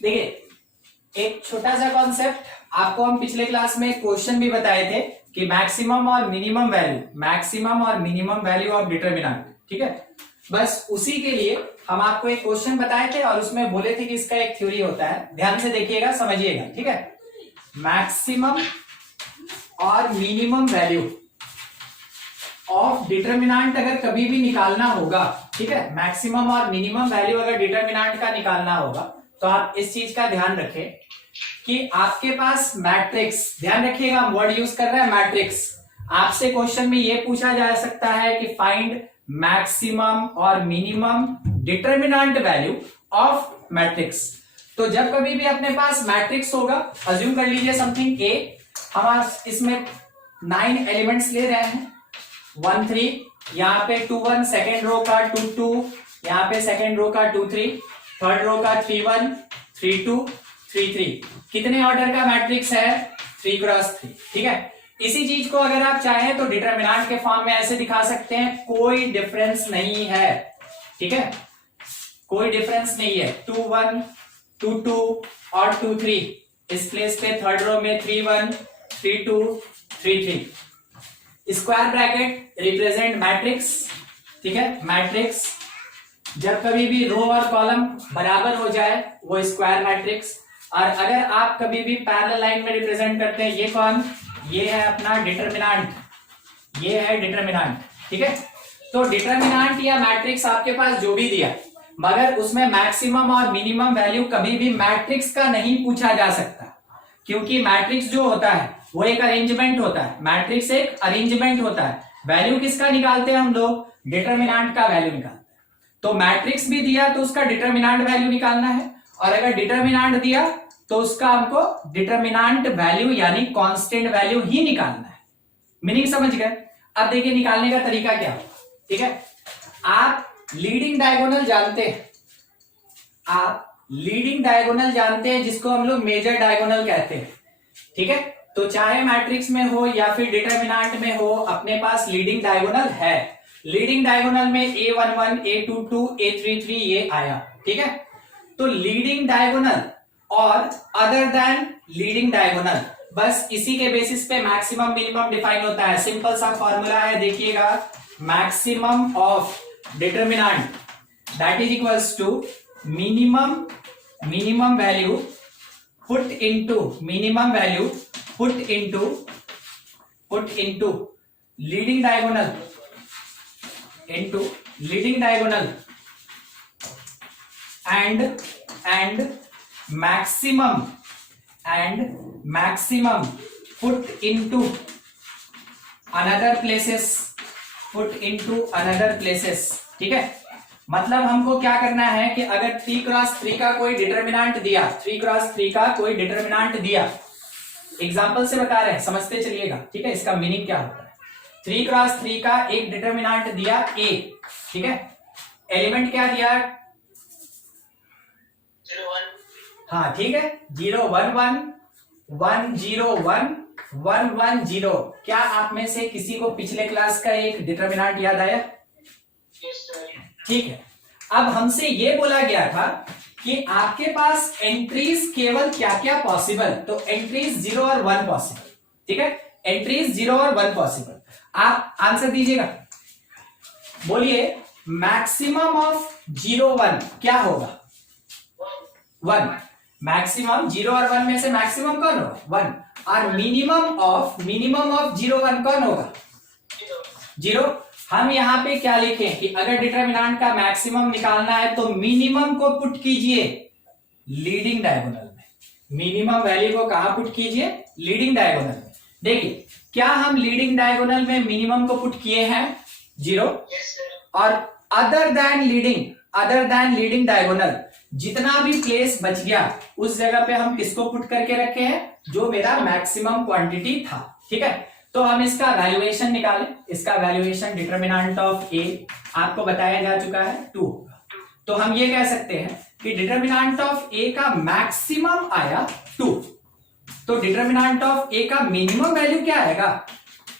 देखिए एक छोटा सा कॉन्सेप्ट आपको हम पिछले क्लास में क्वेश्चन भी बताए थे कि मैक्सिमम और मिनिमम वैल्यू ऑफ डिटरमिनेंट, ठीक है। बस उसी के लिए हम आपको एक क्वेश्चन बताए थे और उसमें बोले थे कि इसका एक थ्योरी होता है, ध्यान से देखिएगा, समझिएगा, ठीक है। मैक्सिमम और मिनिमम वैल्यू ऑफ डिटरमिनेंट अगर कभी भी निकालना होगा, ठीक है, मैक्सिमम और मिनिमम वैल्यू अगर डिटरमिनेंट का निकालना होगा तो आप इस चीज का ध्यान रखें कि आपके पास मैट्रिक्स, ध्यान रखिएगा हम वर्ड यूज कर रहे हैं मैट्रिक्स। आपसे क्वेश्चन में यह पूछा जा सकता है कि फाइंड मैक्सिमम और minimum determinant value of matrix. तो जब कभी भी अपने पास मैट्रिक्स होगा, अज्यूम कर लीजिए समथिंग ए, हम इसमें 9 एलिमेंट्स ले रहे हैं, 1 3, यहाँ पे 2 1, सेकेंड रो का 2 2, यहाँ पे सेकेंड रो का 2 3, थर्ड रो का 3 1 3 2 3 3। कितने ऑर्डर का मैट्रिक्स है? 3 क्रॉस 3, ठीक है। इसी चीज को अगर आप चाहें तो डिटरमिनेंट के फॉर्म में ऐसे दिखा सकते हैं, कोई डिफरेंस नहीं है, ठीक है, कोई डिफरेंस नहीं है। 2 1 2 2 और 2 3, इस प्लेस पे थर्ड रो में 3 1 3 2 3 3। स्क्वायर ब्रैकेट रिप्रेजेंट मैट्रिक्स, ठीक है। मैट्रिक्स जब कभी भी रो और कॉलम बराबर हो जाए वो स्क्वायर मैट्रिक्स। और अगर आप कभी भी पैरेलल लाइन में रिप्रेजेंट करते हैं, ये कौन? ये है अपना डिटरमिनेंट, ये है डिटरमिनेंट, ठीक है। तो डिटरमिनेंट या मैट्रिक्स आपके पास जो भी दिया, मगर उसमें मैक्सिमम और मिनिमम वैल्यू कभी भी मैट्रिक्स का नहीं पूछा जा सकता, क्योंकि मैट्रिक्स जो होता है वो एक अरेंजमेंट होता है, मैट्रिक्स एक अरेंजमेंट होता है। वैल्यू किसका निकालते हैं हम लोग? डिटरमिनेंट का वैल्यू निकालते हैं। तो मैट्रिक्स भी दिया तो उसका डिटरमिनेंट वैल्यू निकालना है, और अगर डिटरमिनेंट दिया तो उसका हमको डिटरमिनेंट वैल्यू यानी कांस्टेंट वैल्यू ही निकालना है। मीनिंग समझ गए? अब देखिए निकालने का तरीका क्या होगा, ठीक है। आप लीडिंग डायगोनल जानते हैं, आप लीडिंग डायगोनल जानते हैं जिसको हम लोग मेजर डायगोनल कहते हैं, ठीक है। तो चाहे मैट्रिक्स में हो या फिर डिटरमिनेंट में हो, अपने पास लीडिंग डायगोनल है। लीडिंग डायगोनल में A11 A22 A33 ये आया, ठीक है। तो लीडिंग डायगोनल और अदर देन लीडिंग डायगोनल, बस इसी के बेसिस पे मैक्सिमम मिनिमम डिफाइन होता है। सिंपल सा फॉर्मूला है, देखिएगा, maximum of determinant that is equals to minimum value put into leading diagonal and maximum put into another places, ठीक है। मतलब हमको क्या करना है कि अगर 3 क्रॉस 3 का कोई डिटरमिनेंट दिया, एग्जांपल से बता रहे हैं, समझते चलिएगा, ठीक है। इसका मीनिंग क्या होता है? 3 क्रॉस 3 का एक डिटरमिनेंट दिया A, ठीक है। एलिमेंट क्या दिया? 0 1, हाँ ठीक है, 0 1 1 1 0 1 1 1 0। क्या आप में से किसी को पिछले क्लास का एक डिटरमिनेंट याद आया? yes sir, ठीक है। अब हमसे ये बोला गया था कि आपके पास एंट्रीज केवल क्या क्या पॉसिबल, तो एंट्रीज 0 और 1 पॉसिबल, ठीक है। एंट्रीज 0 और 1 पॉसिबल। आप आंसर दीजिएगा, बोलिए मैक्सिमम ऑफ 0 1 क्या होगा? 1। मैक्सिमम 0 और 1 में से मैक्सिमम कौन होगा? 1। और मिनिमम ऑफ 0 1 कौन होगा? 0। हम यहां पे क्या लिखें कि अगर डिटरमिनेंट का मैक्सिमम निकालना है तो मिनिमम को पुट कीजिए लीडिंग डायगोनल में। मिनिमम वैल्यू को कहां पुट कीजिए? लीडिंग डायगोनल में। देखिए क्या हम लीडिंग डायगोनल में मिनिमम को पुट किए हैं? 0। yes sir, और अदर देन लीडिंग डायगोनल जितना भी प्लेस बच गया उस जगह पे हम किसको पुट करके रखे हैं? जो मेरा मैक्सिमम क्वांटिटी था, ठीक है। तो हम इसका वैल्यूएशन निकालें। इसका वैल्यूएशन डिटरमिनेंट ऑफ A आपको बताया जा चुका है 2 होगा। तो हम ये कह सकते हैं कि डिटरमिनेंट ऑफ A का मैक्सिमम आया 2, तो डिटरमिनेंट ऑफ A का मिनिमम वैल्यू क्या आएगा?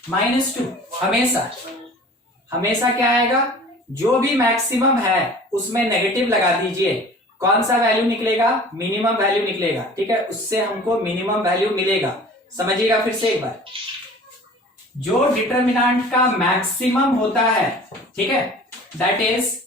-2। हमेशा क्या आएगा? जो भी मैक्सिमम है उसमें नेगेटिव लगा दीजिए, कौन सा वैल्यू निकलेगा? मिनिमम वैल्यू निकलेगा, ठीक है, उससे हमको मिनिमम वैल्यू मिलेगा। समझिएगा फिर से एक बार, जो डिटरमिनेंट का मैक्सिमम होता है, ठीक है, दैट इज,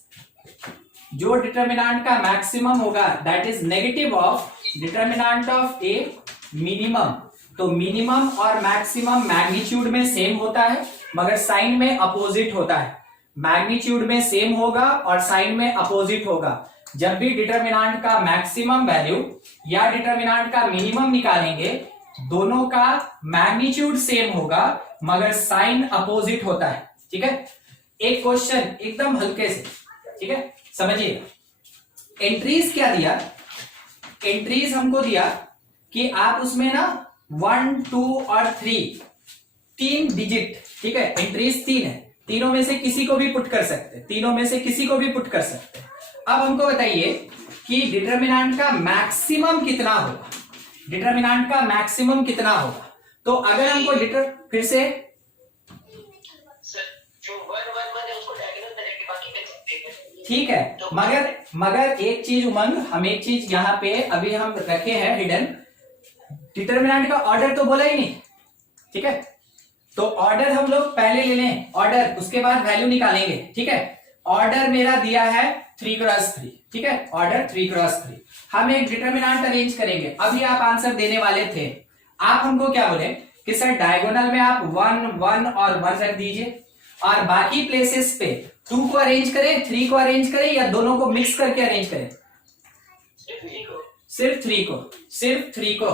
जो डिटरमिनेंट का मैक्सिमम होगा that is negative of determinant of A minimum. तो मिनिमम और मैक्सिमम मैग्नीट्यूड में सेम होता है मगर साइन में अपोजिट होता है। मैग्नीट्यूड में सेम होगा और साइन में अपोजिट होगा। जब भी डिटरमिनेंट का मैक्सिमम वैल्यू या डिटरमिनेंट का मिनिमम निकालेंगे, दोनों का मैग्नीट्यूड सेम होगा मगर साइन अपोजिट होता है, ठीक है। एक क्वेश्चन एकदम हल्के से, ठीक है, समझिए। एंट्रीज क्या दिया? एंट्रीज हमको दिया कि आप उसमें ना 1, 2 और 3 तीन डिजिट, ठीक है, एंट्रीज 3 है, तीनों में से किसी को भी पुट कर सकते हैं, तीनों में से किसी को भी पुट कर सकते हैं। अब हमको बताइए कि डिटरमिनेंट का मैक्सिमम कितना होगा, डिटरमिनेंट का मैक्सिमम कितना होगा। तो अगर हमको फिर से ठीक है, मगर एक चीज उमंग, हम एक चीज यहाँ पे अभी हम रखे हैं हिडन, डिटरमिनेंट का ऑर्डर तो बोला ही नहीं, ठीक है। तो ऑर्डर हम लोग पहले ले लें, ऑर्डर, उसके बाद वैल्यू निकालेंगे, ठीक है। ऑर्डर मेरा दिया है 3 क्रॉस 3, ठीक है, ऑर्डर 3 क्रॉस 3। हम एक डिटरमिनेंट अरेंज करेंगे। अभी आप आंसर देने वाले थे, आप हमको क्या बोले कि सर डायगोनल में आप 1, 1 और 1 रख दीजिए और बाकी प्लेसेस पे 2 को अरेंज करें, 3 को अरेंज करें या दोनों को मिक्स करके अरेंज करें? सिर्फ 3 को, सिर्फ 3 को।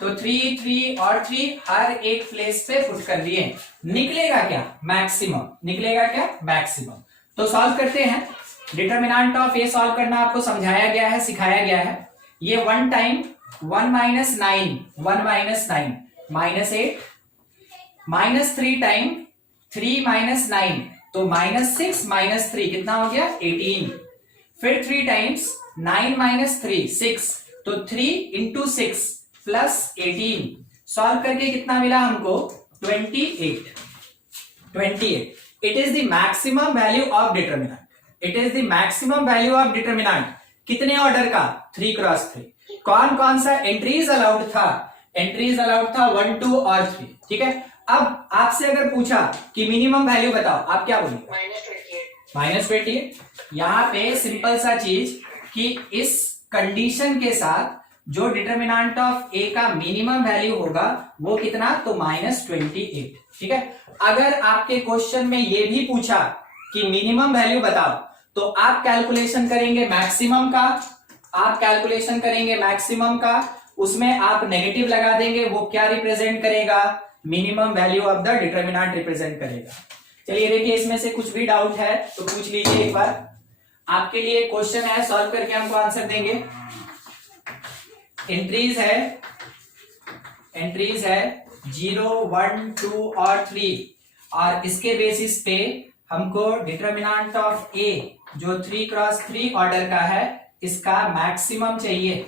तो 3, 3 और 3 हर एक प्लेस पे पुट कर दिए। निकलेगा क्या? मैक्सिमम। निकलेगा क्या? मैक्सिमम। तो सॉल्व करते हैं। डिटरमिनेंट ऑफ ए सॉल्व करना आपको समझाया गया है, सिखाया गया है। ये 1 time 1 minus 9, 1 minus 9 minus 8, minus 3 time 3 minus 9 तो माइनस 6 माइनस 3 कितना हो गया? 18। फिर 3 टाइम्स 9 माइनस 3 6, तो 3 इंटू 6 प्लस 18। सॉल्व करके कितना मिला हमको? 28। 28 it is the maximum value of determinant. It is the maximum value of determinant. कितने ऑर्डर का? 3 क्रॉस 3। कौन कौन सा एंट्रीज अलाउड था? एंट्रीज अलाउड था 1, 2 और 3, ठीक है। अब आपसे अगर पूछा कि मिनिमम वैल्यू बताओ, आप क्या बोलेंगे? -28। यहां पे सिंपल सा चीज कि इस कंडीशन के साथ जो डिटरमिनेंट ऑफ ए का मिनिमम वैल्यू होगा वो कितना? तो -28, ठीक है। अगर आपके क्वेश्चन में ये भी पूछा कि मिनिमम वैल्यू बताओ, तो आप कैलकुलेशन करेंगे मैक्सिमम का, आप कैलकुलेशन करेंगे मैक्सिमम का, उसमें आप नेगेटिव लगा देंगे। वो क्या रिप्रेजेंट करेगा? Minimum value of the determinant represent करेगा। चलिए देखिए, इसमें से कुछ भी डाउट है तो पूछ लीजिए एक बार। आपके लिए क्वेश्चन है, सॉल्व करके हमको आंसर देंगे। एंट्रीज है 0, 1, 2 और 3 और इसके बेसिस पे हमको डिटरमिनेंट ऑफ ए जो 3 क्रॉस 3 ऑर्डर का है इसका मैक्सिमम चाहिए।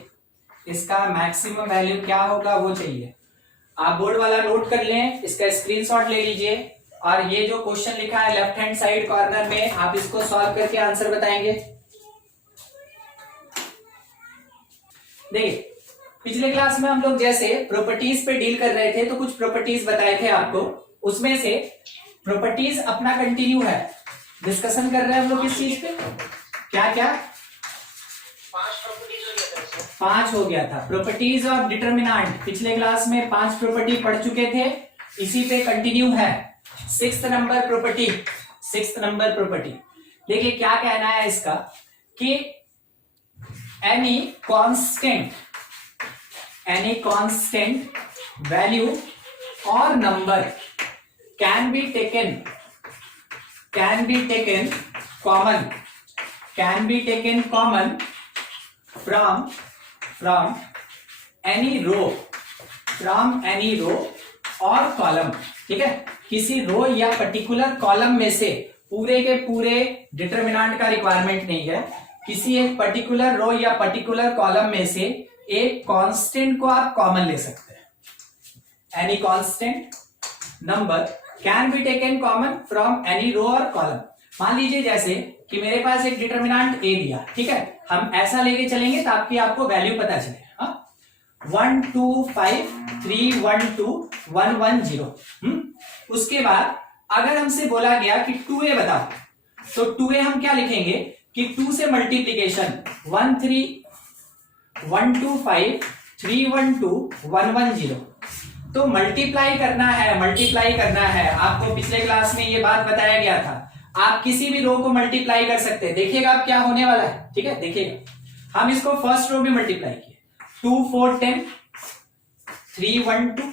इसका मैक्सिमम वैल्यू क्या होगा वो चाहिए। आप बोर्ड वाला नोट कर लें, इसका स्क्रीनशॉट ले लीजिए और ये जो क्वेश्चन लिखा है लेफ्ट हैंड साइड कॉर्नर में, आप इसको सॉल्व करके आंसर बताएंगे। देखिए, पिछले क्लास में हम लोग जैसे प्रॉपर्टीज पे डील कर रहे थे तो कुछ प्रॉपर्टीज बताए थे आपको, उसमें से प्रॉपर्टीज अपना कंटिन्यू है, डिस्कशन कर रहे हैं हम लोग इस चीज पे। क्या क्या? 5 हो गया था प्रॉपर्टीज ऑफ डिटरमिनेंट। पिछले क्लास में 5 प्रॉपर्टी पढ़ चुके थे, इसी पे कंटिन्यू है। 6th number property, 6th number property देखिए क्या कहना है इसका कि एनी कांस्टेंट वैल्यू और number can be taken common from any row और कॉलम, ठीक है। किसी रो या पर्टिकुलर कॉलम में से, पूरे के पूरे डिटरमिनेंट का रिक्वायरमेंट नहीं है, किसी एक पर्टिकुलर रो या पर्टिकुलर कॉलम में से एक कांस्टेंट को आप कॉमन ले सकते हैं। Any constant number can be taken common from any row और कॉलम। मान लीजिए जैसे कि मेरे पास एक डिटर्मिनेंट ए दिया, ठीक है, हम ऐसा लेके चलेंगे ताकि आपको वैल्यू पता चले। 1 2 5 3 1 2 1 1 0। उसके बाद अगर हमसे बोला गया कि 2a बताओ, तो 2a हम क्या लिखेंगे कि 2 से मल्टीप्लीकेशन 1 3 1 2 5 3 1 2 1 1 0। तो मल्टीप्लाई करना है। आपको पिछले क्लास में ये बात बताया गया था, आप किसी भी रो को मल्टीप्लाई कर सकते हैं। देखिएगा आप क्या होने वाला है, ठीक है, देखिएगा हम इसको फर्स्ट रो में मल्टीप्लाई किए, 2 4 10 3 1 2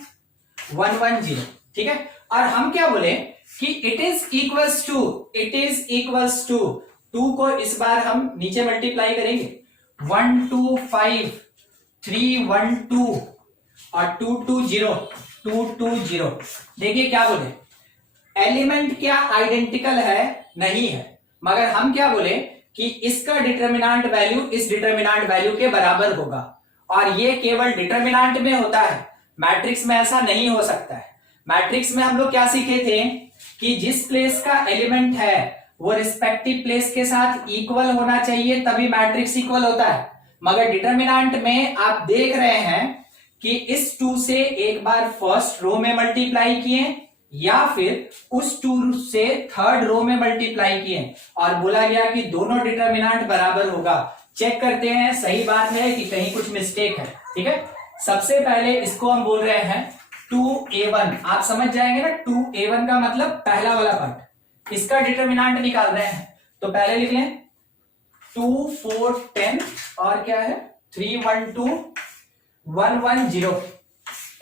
1 1 0, ठीक है। और हम क्या बोले कि इट इज इक्वल्स टू 2 को इस बार हम नीचे मल्टीप्लाई करेंगे, 1 2 5 3 1 2 और 2 2 0 2 2 0। देखिए क्या बोले, एलिमेंट क्या आइडेंटिकल है, नहीं है, मगर हम क्या बोले कि इसका डिटर्मिनेंट वैल्यू इस डिटर्मिनेंट वैल्यू के बराबर होगा, और ये केवल डिटर्मिनेंट में होता है, मैट्रिक्स में ऐसा नहीं हो सकता है। मैट्रिक्स में हम लोग क्या सीखे थे कि जिस प्लेस का एलिमेंट है वो रिस्पेक्टिव प्लेस के साथ इक्वल होना चाहिए, तभी मैट्रिक्स इक्वल होता है। मगर डिटर्मिनेंट में आप देख रहे हैं कि इस 2 से एक बार फर्स्ट रो में मल्टीप्लाई किए या फिर उस 2 से थर्ड रो में मल्टीप्लाई किए और बोला गया कि दोनों डिटर्मिनेंट बराबर होगा। चेक करते हैं सही बात है कि कहीं कुछ मिस्टेक है, ठीक है। सबसे पहले इसको हम बोल रहे हैं 2a1, आप समझ जाएंगे ना, 2a1 का मतलब पहला वाला पार्ट, इसका डिटर्मिनेंट निकाल रहे हैं। तो पहले लिख लें 2 4 10 और क्या है 3 1 2 1 1 0।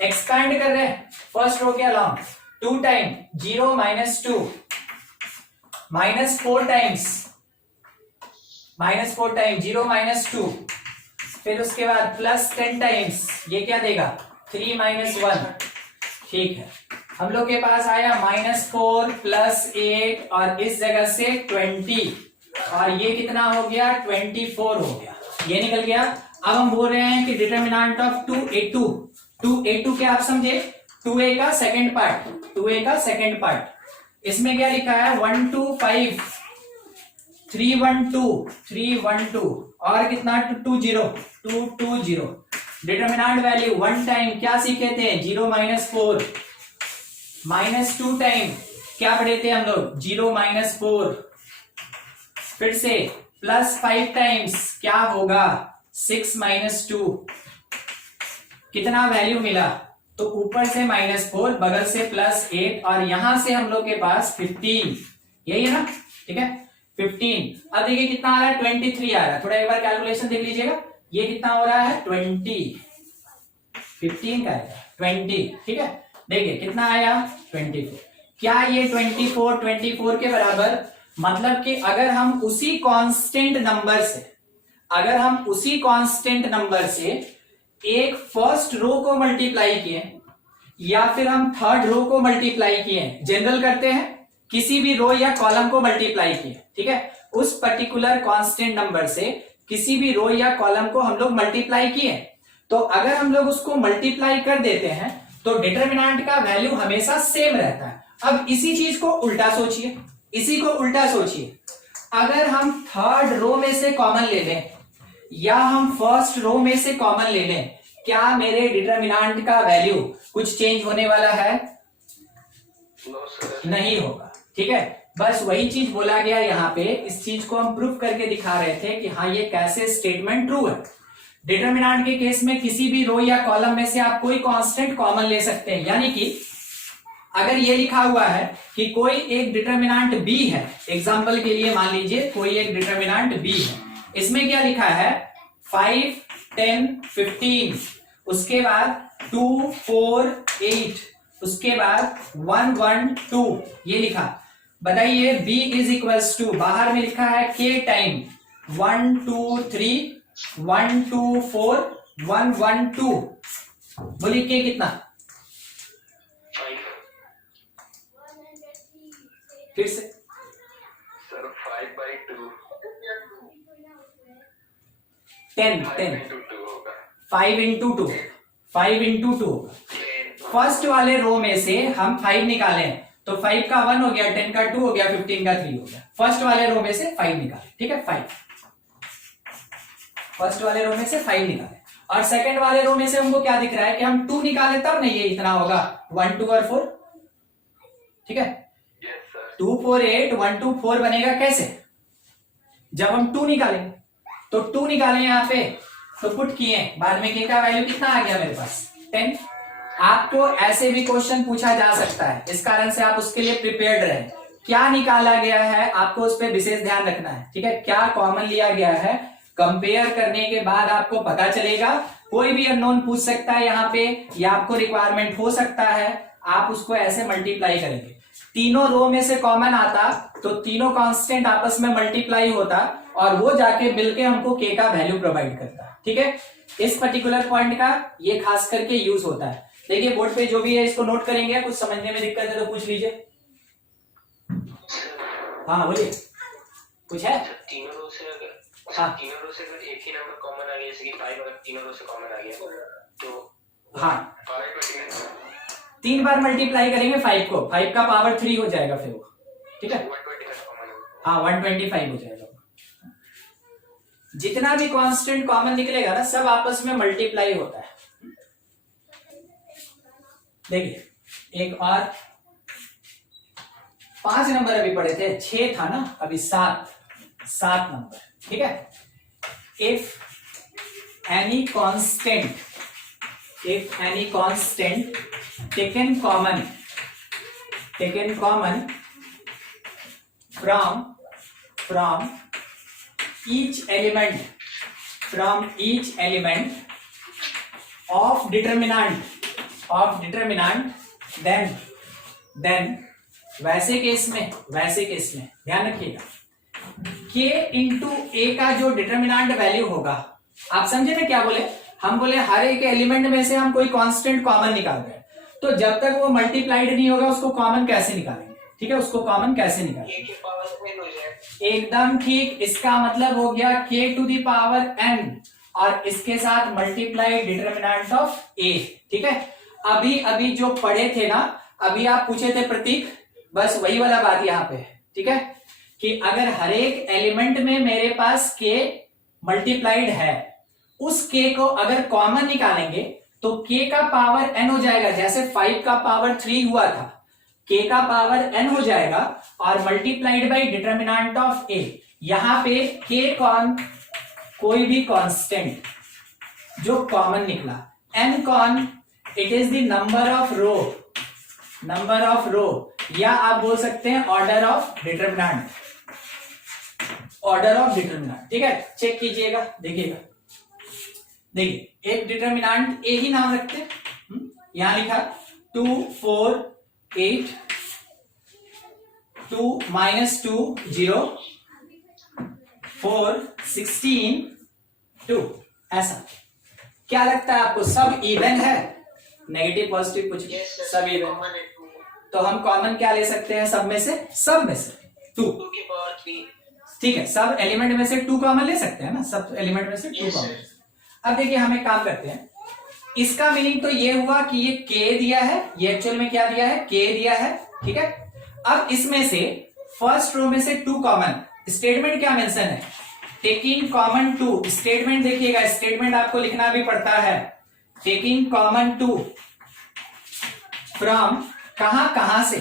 एक्सपैंड कर रहे हैं फर्स्ट रो के अलाउंग, 2 टाइम 0 -2 -4 टाइम्स 0 -2, फिर उसके बाद +10 टाइम्स, ये क्या देगा 3 -1, ठीक है। हम लोग के पास आया -4 +8 और इस जगह से 20, और ये कितना हो गया 24 हो गया, ये निकल गया। अब हम बोल रहे हैं कि डिटर्मिनेंट ऑफ 2a2 क्या आप समझे, 2a का सेकंड पार्ट, इसमें क्या लिखा है 1 2 5 3 1 2 और कितना 2 0 2 2 0। डिटर्मिनेंट वैल्यू 1 टाइम क्या सीखे थे 0 -4, -2 टाइम क्या पढ़े थे हम लोग 0 -4, फिर से +5 टाइम्स क्या होगा 6 -2, कितना वैल्यू मिला, तो ऊपर से -4 बगल से +8 और यहां से हम लोग के पास 15, यही है ना, ठीक है 15। अब देखिए कितना आ रहा है 23 आ रहा है, थोड़ा एक बार कैलकुलेशन देख लीजिएगा, ये कितना हो रहा है 20, 15 का है 20, ठीक है। देखिए कितना आया 24। क्या ये 24 के बराबर, मतलब कि अगर हम उसी कांस्टेंट नंबर से एक फर्स्ट रो को मल्टीप्लाई किए या फिर हम थर्ड रो को मल्टीप्लाई किए, जनरल करते हैं, किसी भी रो या कॉलम को मल्टीप्लाई किए, ठीक है, उस पर्टिकुलर कांस्टेंट नंबर से किसी भी रो या कॉलम को हम लोग मल्टीप्लाई किए, तो अगर हम लोग उसको मल्टीप्लाई कर देते हैं तो डिटर्मिनेंट का वैल्यू हमेशा सेम रहता है। अब इसी चीज को उल्टा सोचिए, अगर हम थर्ड रो में से कॉमन ले लें या हम फर्स्ट रो में से कॉमन ले लें, क्या मेरे डिटर्मिनेंट का वैल्यू कुछ चेंज होने वाला है? नहीं होगा, ठीक है। बस वही चीज बोला गया यहाँ पे, इस चीज को हम प्रूफ करके दिखा रहे थे कि हाँ ये कैसे स्टेटमेंट ट्रू है। डिटर्मिनेंट के केस में किसी भी रो या कॉलम में से आप कोई कांस्टेंट कॉमन ले सकते हैं, यानी कि अगर ये लिखा हुआ है कि कोई एक डिटर्मिनेंट बी है, एग्जांपल के लिए मान लीजिए कोई एक डिटर्मिनेंट बी है, इसमें क्या लिखा है 5 10 15, उसके बाद 2 4 8, उसके बाद 1 1 2, ये लिखा। बताइए b इज इक्वल्स टू, बाहर में लिखा है k टाइम 1 2 3 1 2 4 1 1 2, बोलिए k कितना, फिर से सर 5/2 10 5 इंटू 2 होगा। फर्स्ट वाले रो में से हम 5 निकालें तो 5 का 1 हो गया, 10 का 2 हो गया, 15 का 3 हो गया। फर्स्ट वाले रो में से 5 निकाले, ठीक है, 5 फर्स्ट वाले रो में से 5 निकाले। और सेकंड वाले रो में से हमको क्या दिख रहा है कि हम 2 निकाले तब नहीं ये इतना होगा, 1 2 और 4, ठीक है। Yes, sir. 2 4 8 1 2 4 बनेगा कैसे, जब हम 2 निकालेंगे। तो 2 निकाले यहाँ पे, तो पुट किए, बाद में के का वैल्यू कितना आ गया मेरे पास, 10। आपको ऐसे भी क्वेश्चन पूछा जा सकता है, इस कारण से आप उसके लिए प्रिपेयर्ड रहे। क्या निकाला गया है आपको उस पर विशेष ध्यान रखना है, ठीक है। क्या कॉमन लिया गया है, कंपेयर करने के बाद आपको पता चलेगा। कोई भी अननोन पूछ सकता है यहाँ पे, या आपको रिक्वायरमेंट हो सकता है, आप उसको ऐसे मल्टीप्लाई करेंगे। तीनों रो में से कॉमन आता तो तीनों कांस्टेंट आपस में मल्टीप्लाई होता और वो जाके मिलके हमको के का वैल्यू प्रोवाइड करता, ठीक है। इस पर्टिकुलर पॉइंट का ये खास करके यूज होता है। देखिए बोर्ड पे जो भी है इसको नोट करेंगे, कुछ समझने में दिक्कत है तो पूछ लीजिए। हाँ बोलिए, कुछ है। तीनों रो से अगर हाँ। तीनों रो से अगर एक ही नंबर कॉमन आ गया, जैसे कि 5 अगर तीनों रो से कॉमन आ गया तो हाँ 5 3 बार मल्टीप्लाई करेंगे 5 को, 5 का पावर 3 हो जाएगा फिर वो, ठीक है। 125 कॉमन होगा। हाँ 125 हो जाएगा। जितना भी कांस्टेंट कॉमन निकलेगा ना, सब आपस में मल्टीप्लाई होता है। देखिए एक और 5 नंबर अभी पढ़े थे, 6 था ना, अभी 7 नंबर, ठीक है। If any constant taken common from each element of determinant then वैसे केस में ध्यान रखिएगा, k इंटू ए का जो डिटर्मिनेंट वैल्यू होगा, आप समझे ना क्या बोले, हम बोले हर एक एलिमेंट में से हम कोई कांस्टेंट कॉमन निकाल रहे हैं, तो जब तक वो मल्टीप्लाइड नहीं होगा उसको कॉमन कैसे निकालेंगे, ठीक है, उसको कॉमन कैसे निकालेंगे। के पावर n हो जाए, एकदम ठीक, इसका मतलब हो गया k to the power n और इसके साथ मल्टीप्लाई डिटर्मिनेंट ऑफ a, ठीक है। अभी जो पढ़े थे ना, अभी आप पूछे थे प्रतीक, बस वही वाला बात यहाँ पे, ठीक है, कि अगर हर एक एलिमेंट में मेरे पास k मल्टीप्लाइड है, उस k को अगर कॉमन निकालेंगे तो k का पावर n हो जाएगा, जैसे 5 का पावर 3 हुआ था, k का पावर n हो जाएगा और multiplied by determinant of a। यहां पे k कोई भी कांस्टेंट जो कॉमन निकला, n कौन, it is the number of row, या आप बोल सकते हैं ऑर्डर ऑफ डिटर्मिनेंट, ठीक है। चेक कीजिएगा, देखिएगा, देखिए एक डिटर्मिनेंट ए ही नाम रखते हैं, यहां लिखा 2 4 8 2 -2 0 4 16 2, ऐसा। क्या लगता है आपको, सब इवन है, नेगेटिव पॉजिटिव कुछ नहीं, सब इवन। तो हम कॉमन क्या ले सकते हैं, सब में से 2 की पावर 3, ठीक है, सब एलिमेंट में से 2 कॉमन ले सकते हैं ना, सब एलिमेंट में से 2 कॉमन। अब देखिए हम एक काम करते हैं, इसका मीनिंग तो ये हुआ कि ये k दिया है, ये एक्चुअल में क्या दिया है, k दिया है, ठीक है। अब इसमें से फर्स्ट रो में से 2 कॉमन, स्टेटमेंट क्या मेंशन है, टेकिंग कॉमन 2, स्टेटमेंट देखिएगा, स्टेटमेंट आपको लिखना भी पड़ता है, टेकिंग कॉमन 2 फ्रॉम कहां से,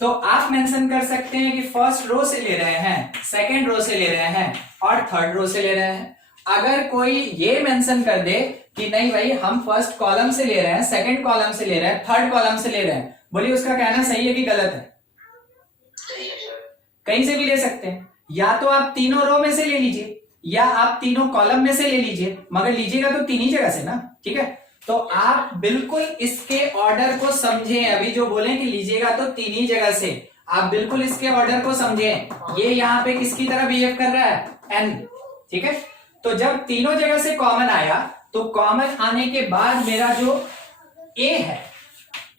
तो आप मेंशन कर सकते हैं कि फर्स्ट रो से ले रहे हैं, सेकंड रो से ले रहे हैं और थर्ड रो से ले रहे हैं। अगर कोई ये मेंशन कर दे कि नहीं भाई हम फर्स्ट कॉलम से ले रहे हैं, सेकंड कॉलम से ले रहे हैं, थर्ड कॉलम से ले रहे हैं, बोलिए उसका कहना सही है कि गलत है। सही है सर, कहीं से भी ले सकते हैं, या तो आप तीनों रो में से ले लीजिए या आप तीनों कॉलम में से ले लीजिए, मगर लीजिएगा तो तीन ही जगह से ना, ठीक है। तो आप बिल्कुल इसके ऑर्डर को समझें, अभी जो बोले कि लीजिएगा तो तीन ही जगह से, आप बिल्कुल इसके ऑर्डर को समझें। ये यहाँ पे किसकी तरह बिहेव कर रहा है, n, ठीक है। तो जब तीनों जगह से कॉमन आया तो कॉमन आने के बाद मेरा जो a है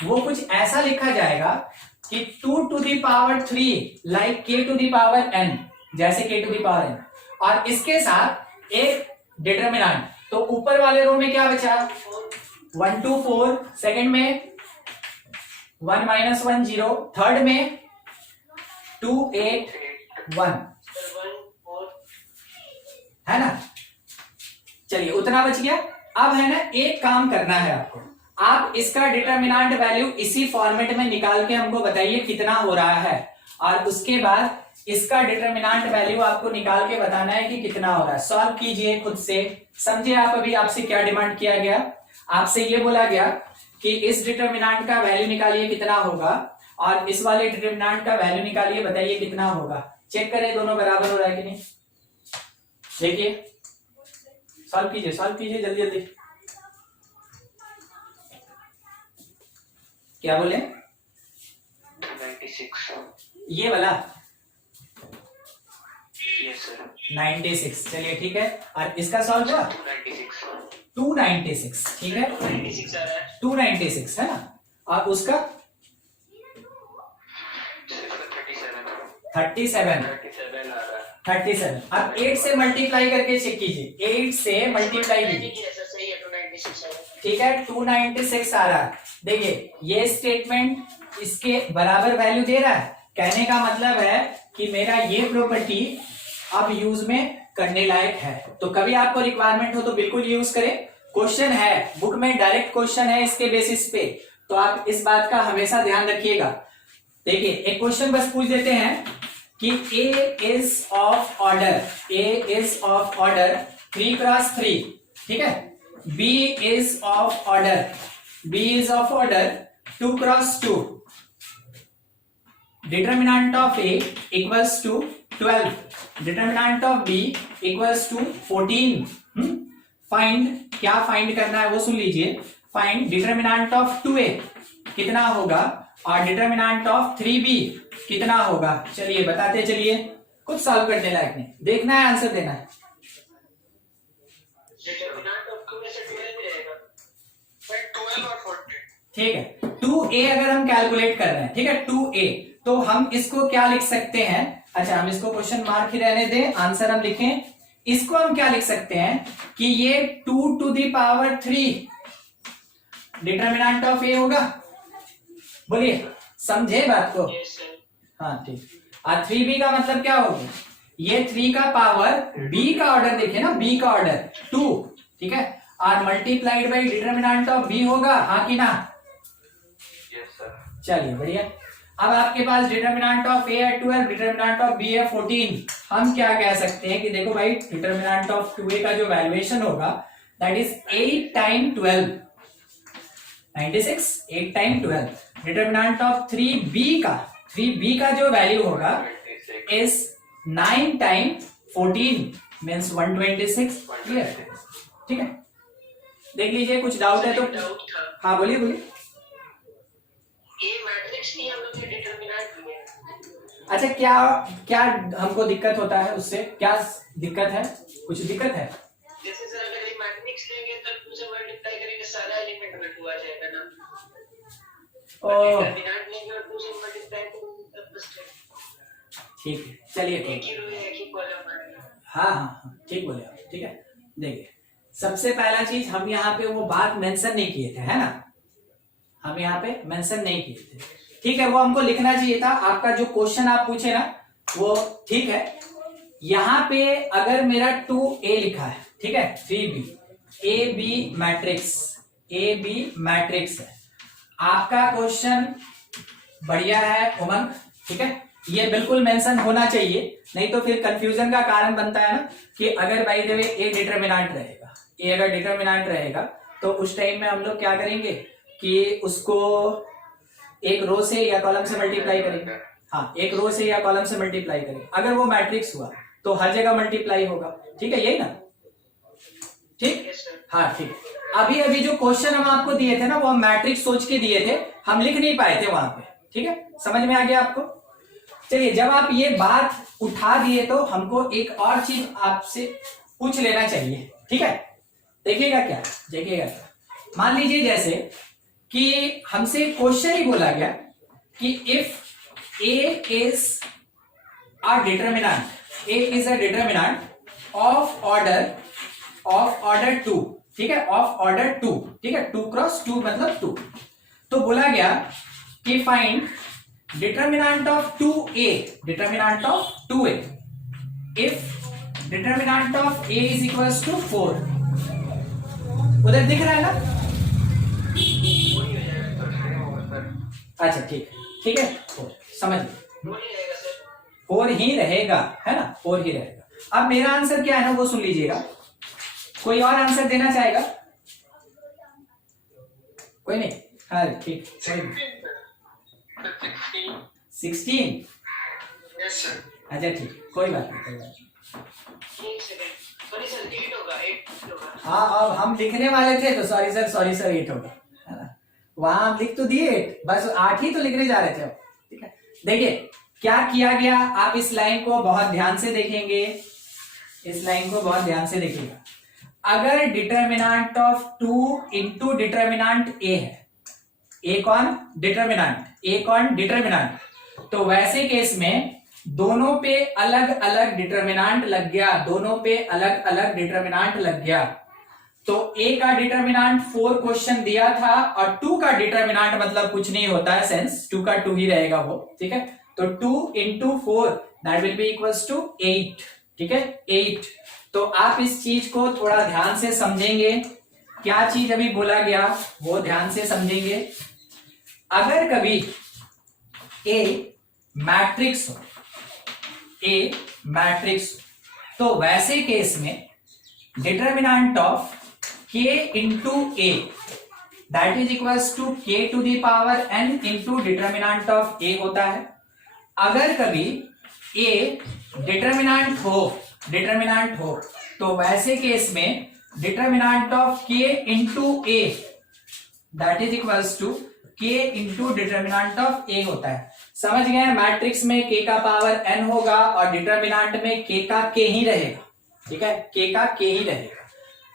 वो कुछ ऐसा लिखा जाएगा कि 2 to the power 3 like k to the power n, जैसे k to the power n, और इसके साथ एक डिटर्मिनेंट। तो ऊपर वाले रो में क्या बचा, 1 2 4, सेकंड में 1 माइनस 1 0, थर्ड में 2 8 1, है ना। चलिए उतना बच गया। अब है ना एक काम करना है आपको, आप इसका डिटरमिनेंट वैल्यू इसी फॉर्मेट में निकाल के हमको बताइए कितना हो रहा है, और उसके बाद इसका डिटरमिनेंट वैल्यू आपको निकाल के बताना है कि कितना हो रहा है। सॉल्व कीजिए खुद से, समझे आप अभी आपसे क्या डिमांड किया गया। आपसे ये बोला गया कि इस डिटरमिनेंट का वैल्यू निकालिए कितना होगा, और इस वाले डिटरमिनेंट का वैल्यू निकालिए बताइए कितना होगा। चेक करें दोनों बराबर हो रहा है कि नहीं। देखिए सॉल्व कीजिए जल्दी जल्दी। क्या बोले? 96। ये वाला यस सर। 96, चलिए ठीक है। और इसका सॉल्व हुआ 296, ठीक है 296 आ रहा है। 296 है ना, और उसका 37 आ रहा है। 37। अब 8 से मल्टीप्लाई करके चेक कीजिए, 8 से मल्टीप्लाई कीजिए, सही है 296 है। ठीक है 296 आ रहा है। देखिए ये स्टेटमेंट इसके बराबर वैल्यू दे रहा है, कहने का मतलब है कि मेरा ये प्रॉपर्टी अब यूज में करने लायक है। तो कभी आपको रिक्वायरमेंट हो तो बिल्कुल यूज करें। क्वेश्चन है बुक में, डायरेक्ट क्वेश्चन है इसके बेसिस पे, तो आप इस बात का हमेशा ध्यान रखिएगा। देखिए एक क्वेश्चन बस पूछ देते हैं कि A is of order 3 cross 3, ठीक है। B is of order 2 cross 2। Determinant of A equals to 12, determinant of B equals to 14। Find, क्या फाइंड करना है वो सुन लीजिए। फाइंड डिटरमिनेंट ऑफ 2A कितना होगा, और डिटरमिनेंट ऑफ 3B कितना होगा। चलिए बताते चलिए, कुछ सॉल्व करने लायक नहीं, देखना है आंसर देना है। डिटरमिनेंट ऑफ 2 में से 12 भी रहेगा। 12 और 14, ठीक है। 2A अगर हम कैलकुलेट कर रहे हैं, ठीक है 2A, तो हम इसको क्या लिख सकते हैं। अच्छा हम इसको क्वेश्चन मार्क ही रहने दें, आंसर हम लिखें। इसको हम क्या लिख सकते हैं कि ये 2 to the power 3 determinant of A होगा। बोलिए समझे बात को। हाँ ठीक। और 3B का मतलब क्या होगा, ये 3 का पावर B का ऑर्डर देखिए ना, B का ऑर्डर 2, ठीक है, और multiplied by determinant of B होगा, हाँ कि ना। Yes sir. चलिए बढ़िया। अब आपके पास डिटरमिनेंट ऑफ A है 12, डिटरमिनेंट ऑफ B है 14। हम क्या कह सकते हैं कि देखो भाई डिटरमिनेंट ऑफ 2A का जो वैल्यूएशन होगा that is 8 time 12, 96, 8 time 12। Determinant of 3B का जो वैल्यू होगा इज 9 टाइम 14 मींस 126। क्लियर, ठीक है। देख लीजिए कुछ डाउट है तो। डाउट था। हाँ बोलिए बोलिए। ये मैट्रिक्स नहीं हम लोग के डिटरमिनेंट लिए। अच्छा क्या क्या हमको दिक्कत होता है उससे, क्या दिक्कत है, कुछ दिक्कत है। जैसे सर अगर ये मैट्रिक्स लेंगे तब 2 से मल्टीप्लाई करेंगे सारा एलिमेंट में 2 आ जाएगा ना। डिटरमिनेंट लेंगे और 2 से मल्टीप्लाई करेंगे तब बस ठीक है चलिए एक ठीक ही रो है, एक ही कॉलम है। हाँ ठीक बोले आप, ठीक है। देखिए सबसे पहला चीज हम यहाँ पे वो बात मेंशन नहीं किए थे, है ना, हम यहाँ पे मेंशन नहीं किए थे, ठीक है। वो हमको लिखना चाहिए था। आपका जो क्वेश्चन आप पूछे ना वो ठीक है। यहाँ पे अगर मेरा 2A लिखा है, ठीक है 3B, AB मैट्रिक्स है। आपका क्वेश्चन बढ़िया है उमंग, ठीक है, ये बिल्कुल मेंशन होना चाहिए, नहीं तो फिर कंफ्यूजन का कारण बनता है ना कि अगर by the way A determinant रहेगा, A अगर डिटरमिनेंट रहेगा तो उस टाइम में हम लोग क्या करेंगे कि उसको एक रो से या कॉलम से मल्टीप्लाई करेंगे। हाँ एक रो से या कॉलम से मल्टीप्लाई करेंगे। अगर वो मैट्रिक्स हुआ तो हर जगह मल्टीप्लाई होगा, ठीक है, यही ना, ठीक। हाँ ठीक है। अभी जो क्वेश्चन हम आपको दिए थे ना वो हम मैट्रिक्स सोच के दिए थे, हम लिख नहीं पाए थे वहां पे, ठीक है, समझ में आ गया आपको। चलिए जब आप ये बात उठा दिए तो हमको एक और चीज आपसे पूछ लेना चाहिए, ठीक है। देखिएगा क्या, मान लीजिए जैसे कि हमसे क्वेश्चन ही बोला गया कि if A is a determinant of order 2, ठीक है, ऑफ ऑर्डर 2, ठीक है, 2 क्रॉस 2 मतलब 2। तो बोला गया कि find determinant of 2a, determinant of 2a if determinant of a is equals to 4। उधर दिख रहा है ना? अच्छा ठीक है, समझ लो, 4 ही रहेगा, है ना, 4 ही रहेगा। अब मेरा आंसर क्या है ना वो सुन लीजिएगा। कोई और आंसर देना चाहेगा? कोई नहीं? हाँ ठीक, 16। अच्छा ठीक, कोई बात नहीं। हाँ, अब हम लिखने वाले थे तो सॉरी सर 8 होगा, है ना। वहां हम लिख तो दिए 8, बस 8 ही तो लिखने जा रहे थे। ठीक है, देखिए क्या किया गया। आप इस लाइन को बहुत ध्यान से देखेंगे, इस लाइन को बहुत ध्यान से देखिएगा। अगर डिटर्मिनेंट ऑफ 2 इंटू डिटर्मिनेंट ए है, ए कौन डिटर्मिनेंट, तो वैसे केस में दोनों पे अलग अलग डिटर्मिनेंट लग गया, दोनों पे अलग अलग डिटर्मिनेंट लग गया। तो ए का डिटर्मिनेंट 4 क्वेश्चन दिया था और 2 का डिटर्मिनेंट मतलब कुछ नहीं होता है, सेंस 2 का 2 ही रहेगा वो। ठीक है, तो 2 into 4 that will be equals to 8। ठीक है, 8। तो आप इस चीज को थोड़ा ध्यान से समझेंगे, क्या चीज अभी बोला गया वो ध्यान से समझेंगे। अगर कभी ए मैट्रिक्स हो, तो वैसे केस में determinant of k into A that is equals to k to the power n into determinant of a होता है। अगर कभी a डिटर्मिनेंट हो तो वैसे केस में determinant of k into A that is equals to k into determinant of a होता है। समझ गए? मैट्रिक्स में k का पावर n होगा और डिटर्मिनेंट में k का k ही रहेगा। ठीक है, k का k ही रहेगा।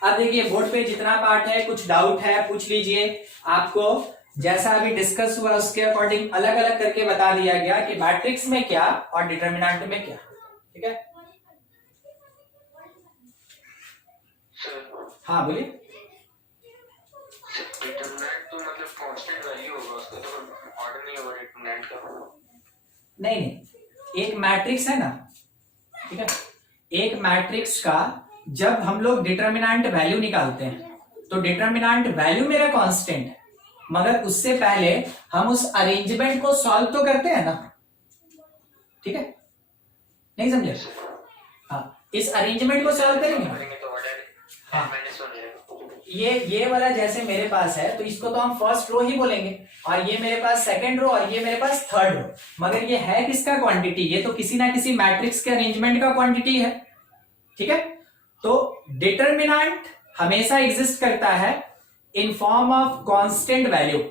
अब देखिए बोर्ड पे जितना पार्ट है, कुछ डाउट है पूछ लीजिए। आपको जैसा अभी डिस्कस हुआ उसके अकॉर्डिंग अलग अलग करके बता दिया गया कि मैट्रिक्स में क्या और डिटर्मिनेंट में क्या। ठीक है, हाँ बोलिए। डिटरमिनेंट तो मतलब कांस्टेंट वैल्यू होगा, उसका तो ऑर्डर नहीं होगा डिटरमिनेंट का। नहीं, एक मैट्रिक्स है ना, ठीक है, एक मैट्रिक्स का जब हम लोग डिटर्मिनेंट वैल्यू निकालते हैं तो डिटर्मिनेंट वैल्यू मेरा कांस्टेंट है, मगर उससे पहले हम उस अरेंजमेंट को सॉल्व तो करते हैं ना। ठीक है, नहीं समझे? हाँ, इस अरेंजमेंट को सॉल्व करेंगे। हाँ, ये वाला जैसे मेरे पास है तो इसको तो हम फर्स्ट रो ही बोलेंगे, और ये मेरे पास सेकंड रो और ये मेरे पास थर्ड रो, मगर ये है किसका क्वांटिटी? ये तो किसी ना किसी मैट्रिक्स के अरेंजमेंट का क्वांटिटी है। ठीक है, तो डिटर्मिनेंट हमेशा एग्जिस्ट करता है in form of constant value,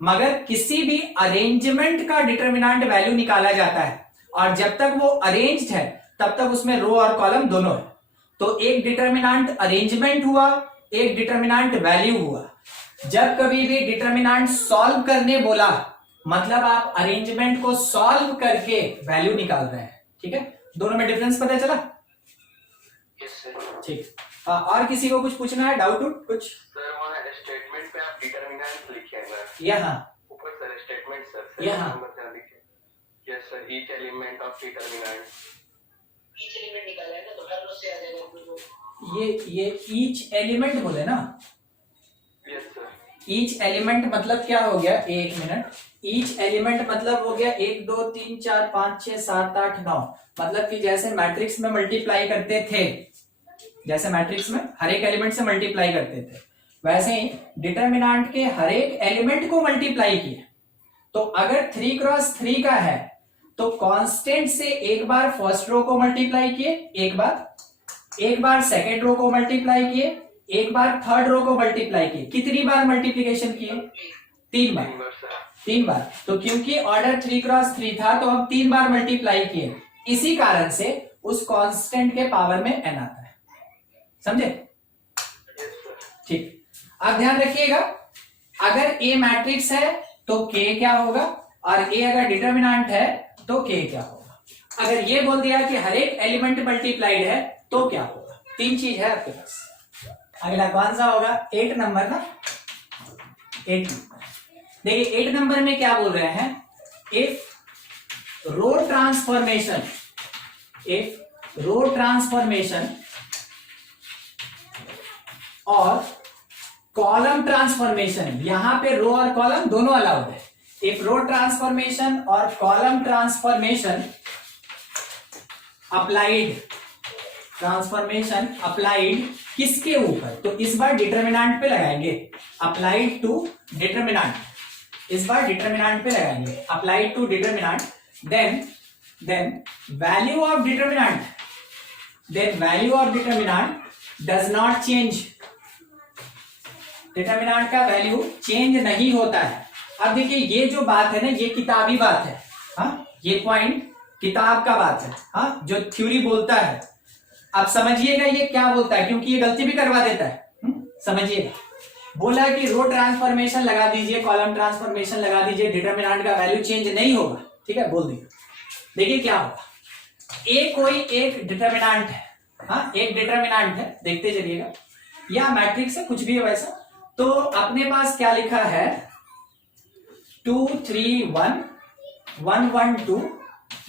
मगर किसी भी अरेंजमेंट का डिटर्मिनेंट वैल्यू निकाला जाता है, और जब तक वो अरेंज्ड है तब तक उसमें रो और कॉलम दोनों है। तो एक डिटर्मिनेंट अरेंजमेंट हुआ, एक डिटर्मिनेंट वैल्यू हुआ। जब कभी भी डिटर्मिनेंट सॉल्व करने बोला मतलब आप अरेंजमेंट को सॉल्व करके वैल्यू निकाल रहे हैं। ठीक है, दोनों में डिफरेंस पता चला? ठीक। हाँ, और किसी को कुछ पूछना है, डाउट कुछ? सर वहाँ स्टेटमेंट पे आप डिटरमिनेंट लिखे हैं यहाँ ऊपर सर, स्टेटमेंट सर यहाँ लिखे। Yes sir, each element of determinant, each element निकाला है ना तो हर रो से आ जाएगा। ये ईच एलिमेंट बोले ना? Yes sir. ईच एलिमेंट मतलब क्या हो गया? एक मिनट, ईच एलिमेंट मतलब हो गया 1 2 3 4 5 6 7 8 9, मतलब कि जैसे मैट्रिक्स में मल्टीप्लाई करते थे, जैसे मैट्रिक्स में हर एक एलिमेंट से मल्टीप्लाई करते थे, वैसे ही डिटर्मिनेंट के हर एक एलिमेंट को मल्टीप्लाई किए। तो अगर 3 क्रॉस 3 का है तो कांस्टेंट से एक बार फर्स्ट रो को मल्टीप्लाई किए, एक बार सेकेंड रो को मल्टीप्लाई किए, एक बार थर्ड रो को मल्टीप्लाई किए। कितनी बार मल्टीप्लीकेशन किए? 3 बार। तो क्योंकि ऑर्डर 3 क्रॉस 3 था तो हम 3 बार मल्टीप्लाई किए, इसी कारण से उस कांस्टेंट के पावर में n आता है। समझे? ठीक। अब ध्यान रखिएगा, अगर A मैट्रिक्स है तो K क्या होगा, और A अगर डिटर्मिनेंट है तो K क्या होगा। अगर ये बोल दिया कि हर एक एलिमेंट मल्टीप्लाइड है तो क्या होगा? 3 चीज है आपके पास। अगला कौन सा होगा? 8 नंबर ना, 8 नंबर। देखिए 8 नंबर में क्या बोल रहे हैं, इफ रो ट्रांसफॉर्मेशन और कॉलम ट्रांसफॉर्मेशन, यहां पे रो और कॉलम दोनों अलाउड है। इफ रो ट्रांसफॉर्मेशन और कॉलम ट्रांसफॉर्मेशन अप्लाइड किसके ऊपर, तो इस बार डिटर्मिनेंट पे लगाएंगे, अप्लाइड टू डिटर्मिनेंट, इस बार डिटर्मिनेंट पे लगाएंगे, applied to determinant, then value of determinant does not change, determinant का वैल्यू चेंज नहीं होता है। अब देखिए ये जो बात है ना, ये किताबी बात है, हाँ, ये पॉइंट किताब का बात है, हाँ, जो थ्योरी बोलता है। अब समझिएगा ये क्या बोलता है, क्योंकि ये गलती भी करवा देता है। समझिएगा, बोला कि रो ट्रांसफॉर्मेशन लगा दीजिए, कॉलम ट्रांसफॉर्मेशन लगा दीजिए, डिटर्मिनेंट का वैल्यू चेंज नहीं होगा, ठीक है, बोल दीजिए। देखिए क्या होगा, ए कोई एक डिटर्मिनेंट है, हाँ, एक डिटर्मिनेंट है, देखते चलिएगा, या मैट्रिक्स है, कुछ भी है वैसा। तो अपने पास क्या लिखा है, 2 3 1 1 1 2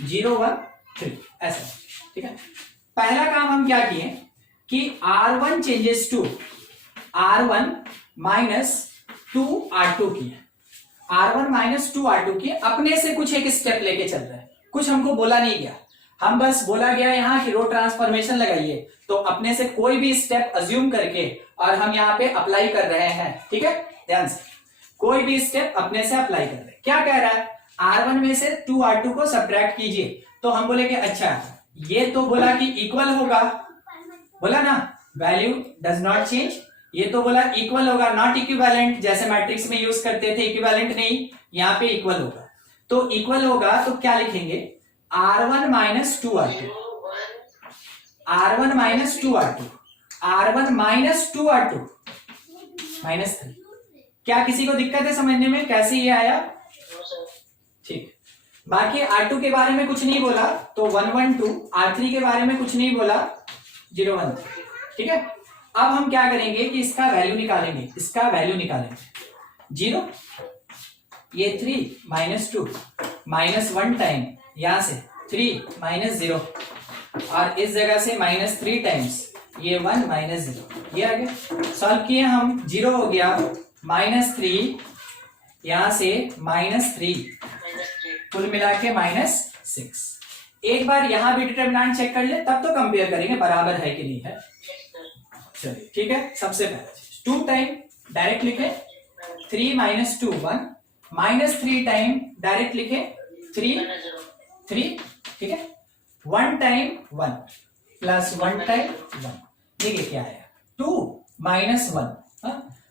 0 1 3, ऐसा, ठीक है। पहला काम हम क्या किए कि R1 changes to R1 minus 2 R2 किए, R1 माइनस 2 R2 किए, अपने से कुछ एक स्टेप लेके चल रहे हैं, कुछ हमको बोला नहीं गया, हम बस बोला गया यहाँ कि रो ट्रांसफॉर्मेशन लगाइए, तो अपने से कोई भी स्टेप अज्यूम करके और हम यहाँ पे अप्लाई कर रहे हैं, ठीक है, ध्यान से, कोई भी स्टेप अपने से अप्लाई कर रहे हैं। क्या कह रहा है, R1 में से 2 R2 को सब्ट्रैक्ट कीजिए, तो हम बोलेंगे अच्छा ये तो बोला कि इक्वल होगा, बोला ना, वैल्यू डज नॉट चेंज, ये तो बोला इक्वल होगा, नॉट इक्विवेलेंट, जैसे मैट्रिक्स में यूज करते थे, इक्विवेलेंट नहीं, यहाँ पे इक्वल होगा, तो इक्वल होगा तो क्या लिखेंगे, R1 minus 2 R2, R1 minus 2 R2, R1 minus 2 R2 minus 3। क्या किसी को दिक्कत है समझने में कैसे ये आया, ठीक। बाकी R2 के बारे में कुछ नहीं बोला, तो 1 1 2, R3 के बारे में कुछ नहीं बोला, 0 1 3, ठीक है। अब हम क्या करेंगे कि इसका वैल्यू निकालेंगे, 0, ये 3 माइनस 2 माइनस 1 टाइम, यहां से 3 माइनस 0, और इस जगह से माइनस 3 टाइम्स, ये 1 माइनस 0, ये आ गया। सॉल्व किए हम, 0 हो गया, माइनस 3, यहां से माइनस 3, कुल मिला के माइनस 6। एक बार यहां भी डिटर्मिनेंट चेक कर ले, तब तो कंपेयर करेंगे बराबर है कि नहीं है। चलिए ठीक है, सबसे पहले 2 टाइम डायरेक्ट लिखे, 3 माइनस 2 1, माइनस 3 टाइम डायरेक्ट लिखे, 3, ठीक है, 1 टाइम 1 प्लस 1 टाइम 1, देखिए क्या आया, 2 माइनस 1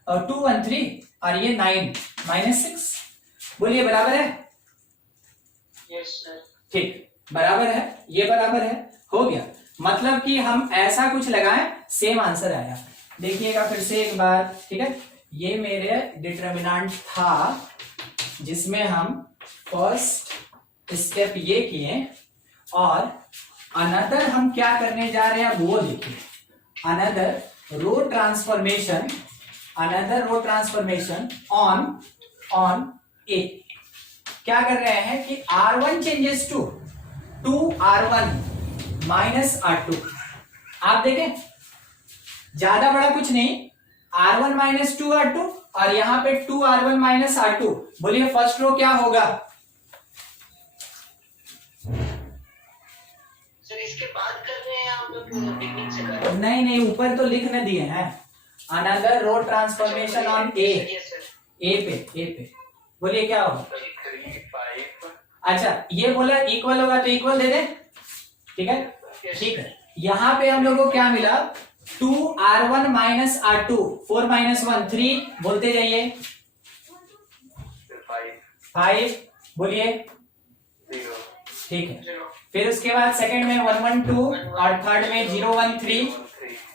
और 2 1 3, और ये 9 माइनस 6, बोलिए बराबर है, ठीक, बराबर है, ये बराबर है, हो गया। मतलब कि हम ऐसा कुछ लगाएं, सेम आंसर आया। देखिएगा फिर से एक बार, ठीक है, ये मेरे डिटर्मिनेंट था जिसमें हम फर्स्ट स्टेप ये किए, और अनदर हम क्या करने जा रहे हैं वो देखिए, अनदर रो ट्रांसफॉर्मेशन ऑन ए। क्या कर रहे हैं कि R1 changes to 2 R1 minus R2। आप देखें ज्यादा बड़ा कुछ नहीं, R1 माइनस 2 R2 और यहां पे 2 R1 माइनस R2। बोलिए फर्स्ट रो क्या होगा, सर इसके बाद कर रहे हैं आप लोग टेक्निक से कर रहे हैं? नहीं, ऊपर तो लिखने दिए हैं, अनदर रो ट्रांसफॉर्मेशन ऑन ए पे। बोलिए क्या होगा, 3 5। अच्छा ये बोला इक्वल होगा तो इक्वल दे दे, ठीक है, ठीक है। यहां पे हम लोग को क्या मिला, 2 R1 माइनस R2, 4 माइनस 1 3, बोलते जाइए, 5, बोलिए, 0, ठीक है। फिर उसके बाद सेकंड में 1 1 2 और थर्ड में 0 1 3।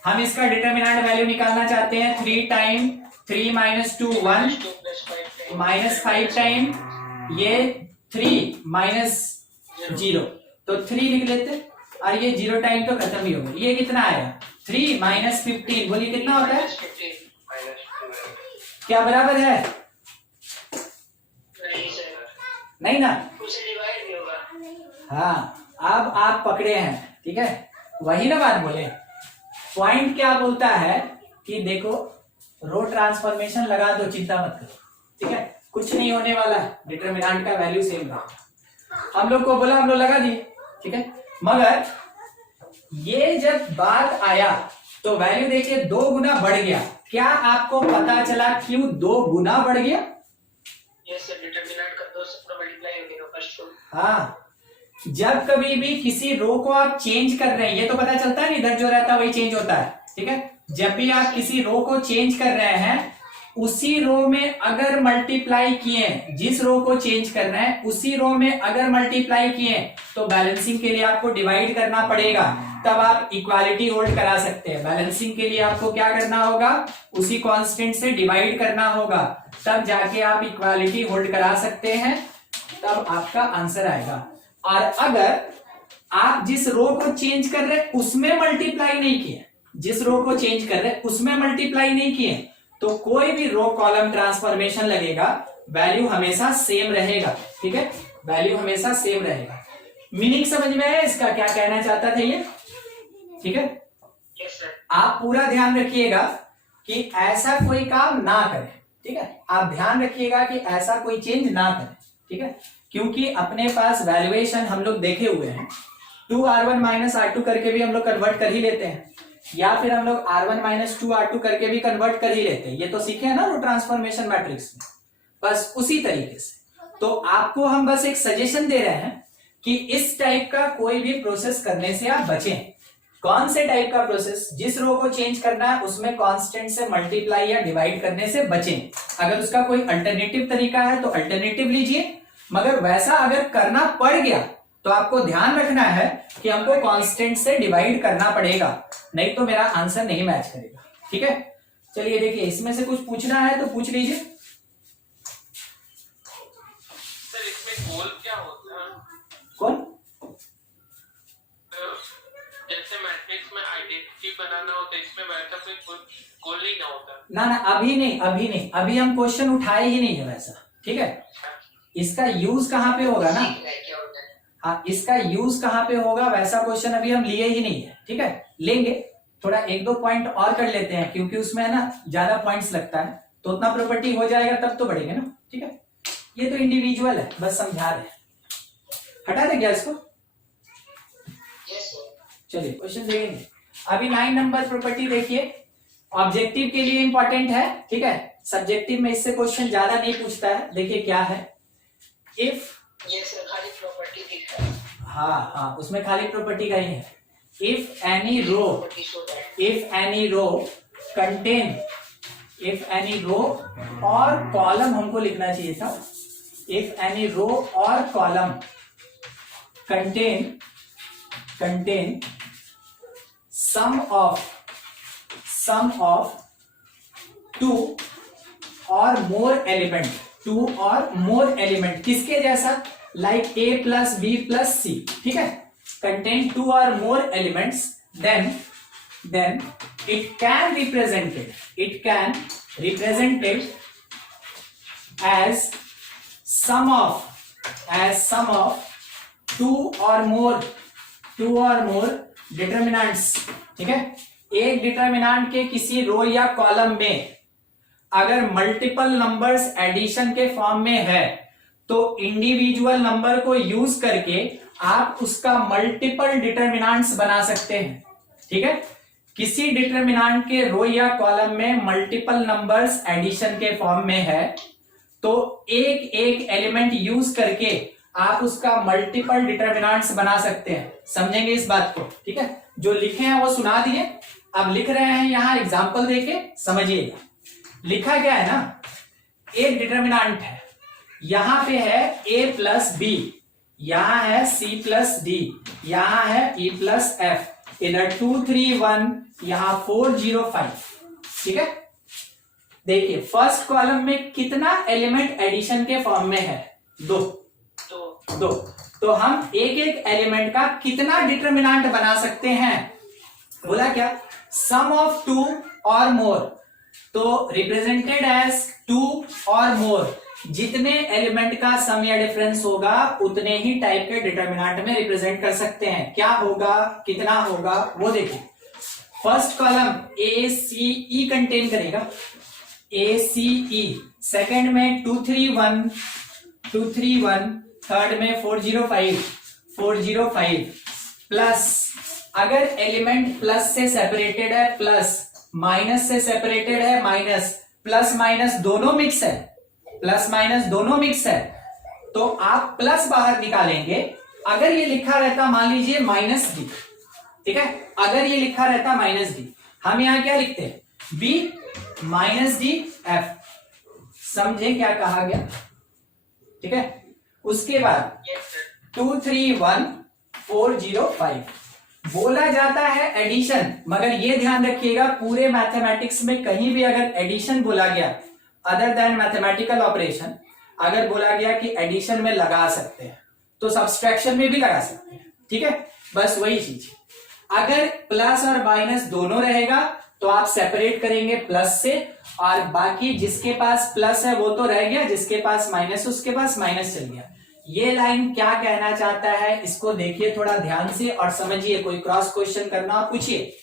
हम इसका डिटर्मिनेंट वैल्यू निकालना चाहते हैं, 3 टाइम 3 माइनस 2 1 माइनस 5 टाइम ये 3 माइनस 0, तो 3 लिख लेते, और ये 0 टाइम तो खत्म ही हो गया। ये कितना आया, 3 माइनस 15, बोलिए कितना होता है, क्या बराबर है, नहीं ना, कुछ डिवाइड नहीं होगा। हाँ अब आप पकड़े हैं, ठीक है, वही ना बात बोले। पॉइंट क्या बोलता है कि देखो रो ट्रांसफॉर्मेशन लगा दो, चिंता मत करो, ठीक है, कुछ नहीं होने वाला है, डिटरमिनेंट का वैल्यू सेम रहा। हम लोग को बोला, हम लोग लगा दिए, ठीक है, मगर ये जब बात आया तो वैल्यू देखिए 2 गुना बढ़ गया। क्या आपको पता चला क्यों 2 गुना बढ़ गया? यस सर, डिटरमिनेंट का 2 से मल्टीप्लाई हो गया फर्स्ट रो। हाँ, जब कभी भी किसी रो को आप चेंज कर रहे हैं, ये तो पता चलता है इधर जो रहता है वही चेंज होता है, ठीक है, जब भी आप किसी रो को चेंज कर रहे हैं उसी रो में अगर मल्टीप्लाई किए, जिस रो को चेंज कर रहे हैं उसी रो में अगर मल्टीप्लाई किए तो बैलेंसिंग के लिए आपको डिवाइड करना पड़ेगा, तब आप इक्वालिटी होल्ड करा सकते हैं। बैलेंसिंग के लिए आपको क्या करना होगा, उसी कांस्टेंट से डिवाइड करना होगा, तब जाके आप इक्वालिटी होल्ड करा सकते हैं, तब आपका आंसर आएगा। और अगर आप जिस रो को चेंज कर रहे हैं उसमें मल्टीप्लाई नहीं किए, जिस रो को चेंज कर रहे हैं उसमें मल्टीप्लाई नहीं किए, तो कोई भी रो कॉलम ट्रांसफॉर्मेशन लगेगा, वैल्यू हमेशा सेम रहेगा, ठीक है, वैल्यू हमेशा सेम रहेगा। मीनिंग समझ में आया इसका, क्या कहना चाहता था ये, ठीक है। Yes sir. आप पूरा ध्यान रखिएगा कि ऐसा कोई काम ना करें, ठीक है, आप ध्यान रखिएगा कि ऐसा कोई चेंज ना करें, ठीक है, क्योंकि अपने पास वैल्यूएशन हम लोग देखे हुए हैं, 2r1 माइनस r2 करके भी हम लोग कन्वर्ट कर ही लेते हैं, या फिर हम लोग r1 माइनस 2r2 करके भी कन्वर्ट कर ही लेते हैं, ये तो सीखे हैं ना रो ट्रांसफॉर्मेशन मैट्रिक्स में, बस उसी तरीके से। तो आपको हम बस एक सजेशन दे रहे हैं कि इस टाइप का कोई भी प्रोसेस करने से आप बचें। कौन से टाइप का प्रोसेस, जिस रो को चेंज करना है उसमें कांस्टेंट से मल्टीप्लाई या डिवाइड करने से बचें। अगर उसका कोई अल्टरनेटिव तरीका है तो अल्टरनेटिव लीजिए, मगर वैसा अगर करना पड़ गया तो आपको ध्यान रखना है कि हमको कांस्टेंट से डिवाइड करना पड़ेगा, नहीं तो मेरा आंसर नहीं मैच करेगा, ठीक है। चलिए देखिए, इसमें से कुछ पूछना है तो पूछ लीजिए। सर इसमें गोल क्या होता है? कौन? जैसे मैट्रिक्स में आइडेंटिटी बनाना होता है, इसमें वैसा कोई गोल नहीं ना होता? ना अभी नहीं, अभी हम क्वेश्चन उठाए ही नहीं है वैसा, ठीक है। इसका यूज कहाँ पे होगा ना, हाँ, इसका यूज कहाँ पे होगा वैसा क्वेश्चन अभी हम लिए ही नहीं है, ठीक है, लेंगे, थोड़ा 1-2 पॉइंट और कर लेते हैं, क्योंकि उसमें है ना ज्यादा पॉइंट्स लगता है, तो उतना प्रॉपर्टी हो जाएगा तब तो बढ़ेगा ना, ठीक है। ये तो इंडिविजुअल है, बस समझा रहे हैं, हटा दे क्या इसको। चलिए क्वेश्चन देखेंगे। अभी 9 नंबर प्रॉपर्टी देखिए, ऑब्जेक्टिव के लिए इंपॉर्टेंट है, ठीक है, सब्जेक्टिव में इससे क्वेश्चन ज्यादा नहीं पूछता है। देखिए क्या है, इफ, ये सर खाली प्रॉपर्टी दिख रहा है। हाँ, उसमें खाली प्रॉपर्टी का ही है। If any row contain, if any row और कॉलम हमको लिखना चाहिए था, इफ एनी रो और कॉलम कंटेन सम ऑफ 2 और मोर एलिमेंट, किसके जैसा, like a plus b plus c, ठीक है, कंटेन 2 और more elements, then it can represented as sum of 2 or more determinants, ठीक है। एक डिटरमिनेंट के किसी रो या कॉलम में अगर मल्टीपल नंबर्स एडिशन के फॉर्म में है तो इंडिविजुअल नंबर को यूज करके आप उसका मल्टीपल डिटरमिनेंट्स बना सकते हैं, ठीक है। किसी डिटरमिनेंट के रो या कॉलम में मल्टीपल नंबर्स एडिशन के फॉर्म में है तो एक एलिमेंट यूज करके आप उसका मल्टीपल डिटरमिनेंट्स बना सकते हैं। समझेंगे इस बात को, ठीक है। जो लिखे हैं वो सुना दिए, अब लिख रहे हैं यहां एग्जांपल देके समझिएगा। लिखा क्या है ना, एक डिटरमिनेंट है, यहां पे है a प्लस बी, यहां है c प्लस डी, यहां है e प्लस f, इधर 2 3 1, यहां 4 0 5, ठीक है। देखिए फर्स्ट कॉलम में कितना एलिमेंट एडिशन के फॉर्म में है, 2। तो हम एक एलिमेंट का कितना डिटरमिनेंट बना सकते हैं, बोला क्या, सम ऑफ 2 और मोर। तो रिप्रेजेंटेड एज 2 और मोर, जितने एलिमेंट का सम या डिफरेंस होगा उतने ही टाइप के डिटर्मिनेंट में रिप्रेजेंट कर सकते हैं। क्या होगा, कितना होगा, वो देखिए। First column A C E contain करेगा, ए सी ई। सेकेंड में 2 3 1 2 3 1, थर्ड में 405 405 प्लस, अगर एलिमेंट प्लस से सेपरेटेड है प्लस, माइनस से सेपरेटेड है माइनस, प्लस माइनस दोनों मिक्स है, प्लस माइनस दोनों मिक्स है, तो आप प्लस बाहर निकालेंगे। अगर ये लिखा रहता मान लीजिए माइनस डी, ठीक है, अगर ये लिखा रहता माइनस डी, हम यहां क्या लिखते हैं, बी माइनस डी एफ। समझे क्या कहा गया, ठीक है। उसके बाद 2 3 1 405 बोला जाता है एडिशन, मगर ये ध्यान रखिएगा पूरे मैथमेटिक्स में कहीं भी अगर एडिशन बोला गया अदर देन मैथमेटिकल ऑपरेशन, अगर बोला गया कि एडिशन में लगा सकते हैं तो सब्सट्रैक्शन में भी लगा सकते हैं, ठीक है। बस वही चीज, अगर प्लस और माइनस दोनों रहेगा तो आप सेपरेट करेंगे प्लस से, और बाकी जिसके पास प्लस है वो तो रह गया, जिसके पास माइनस उसके पास माइनस चल गया। ये लाइन क्या कहना चाहता है, इसको देखिए थोड़ा ध्यान से और समझिए। कोई क्रॉस क्वेश्चन करना आप पूछिए।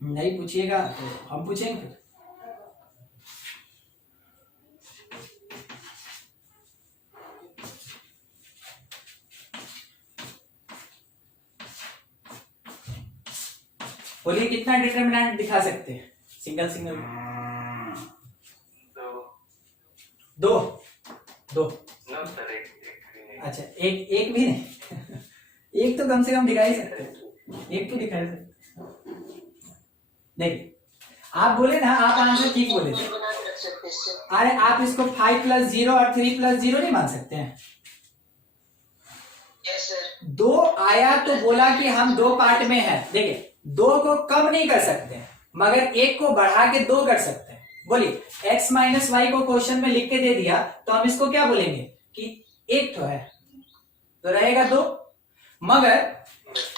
नहीं पूछिएगा तो हम पूछेंगे फिर। बोलिए कितना डिटरमिनेंट दिखा सकते हैं, सिंगल सिंगल। दो दो अच्छा, एक भी नहीं एक तो कम से कम दिखा ही सकते हैं, एक तो दिखा ही सकते। देखिए आप बोले ना, आप आंसर ठीक बोले थे। अरे आप इसको 5 + 0 और 3 + 0 नहीं मान सकते हैं। दो आया तो बोला कि हम दो पार्ट में है। देखिए दो को कम नहीं कर सकते मगर एक को बढ़ा के दो कर सकते हैं। बोलिए x - y को क्वेश्चन में लिख के दे दिया तो हम इसको क्या बोलेंगे कि एक तो है तो रहेगा दो, मगर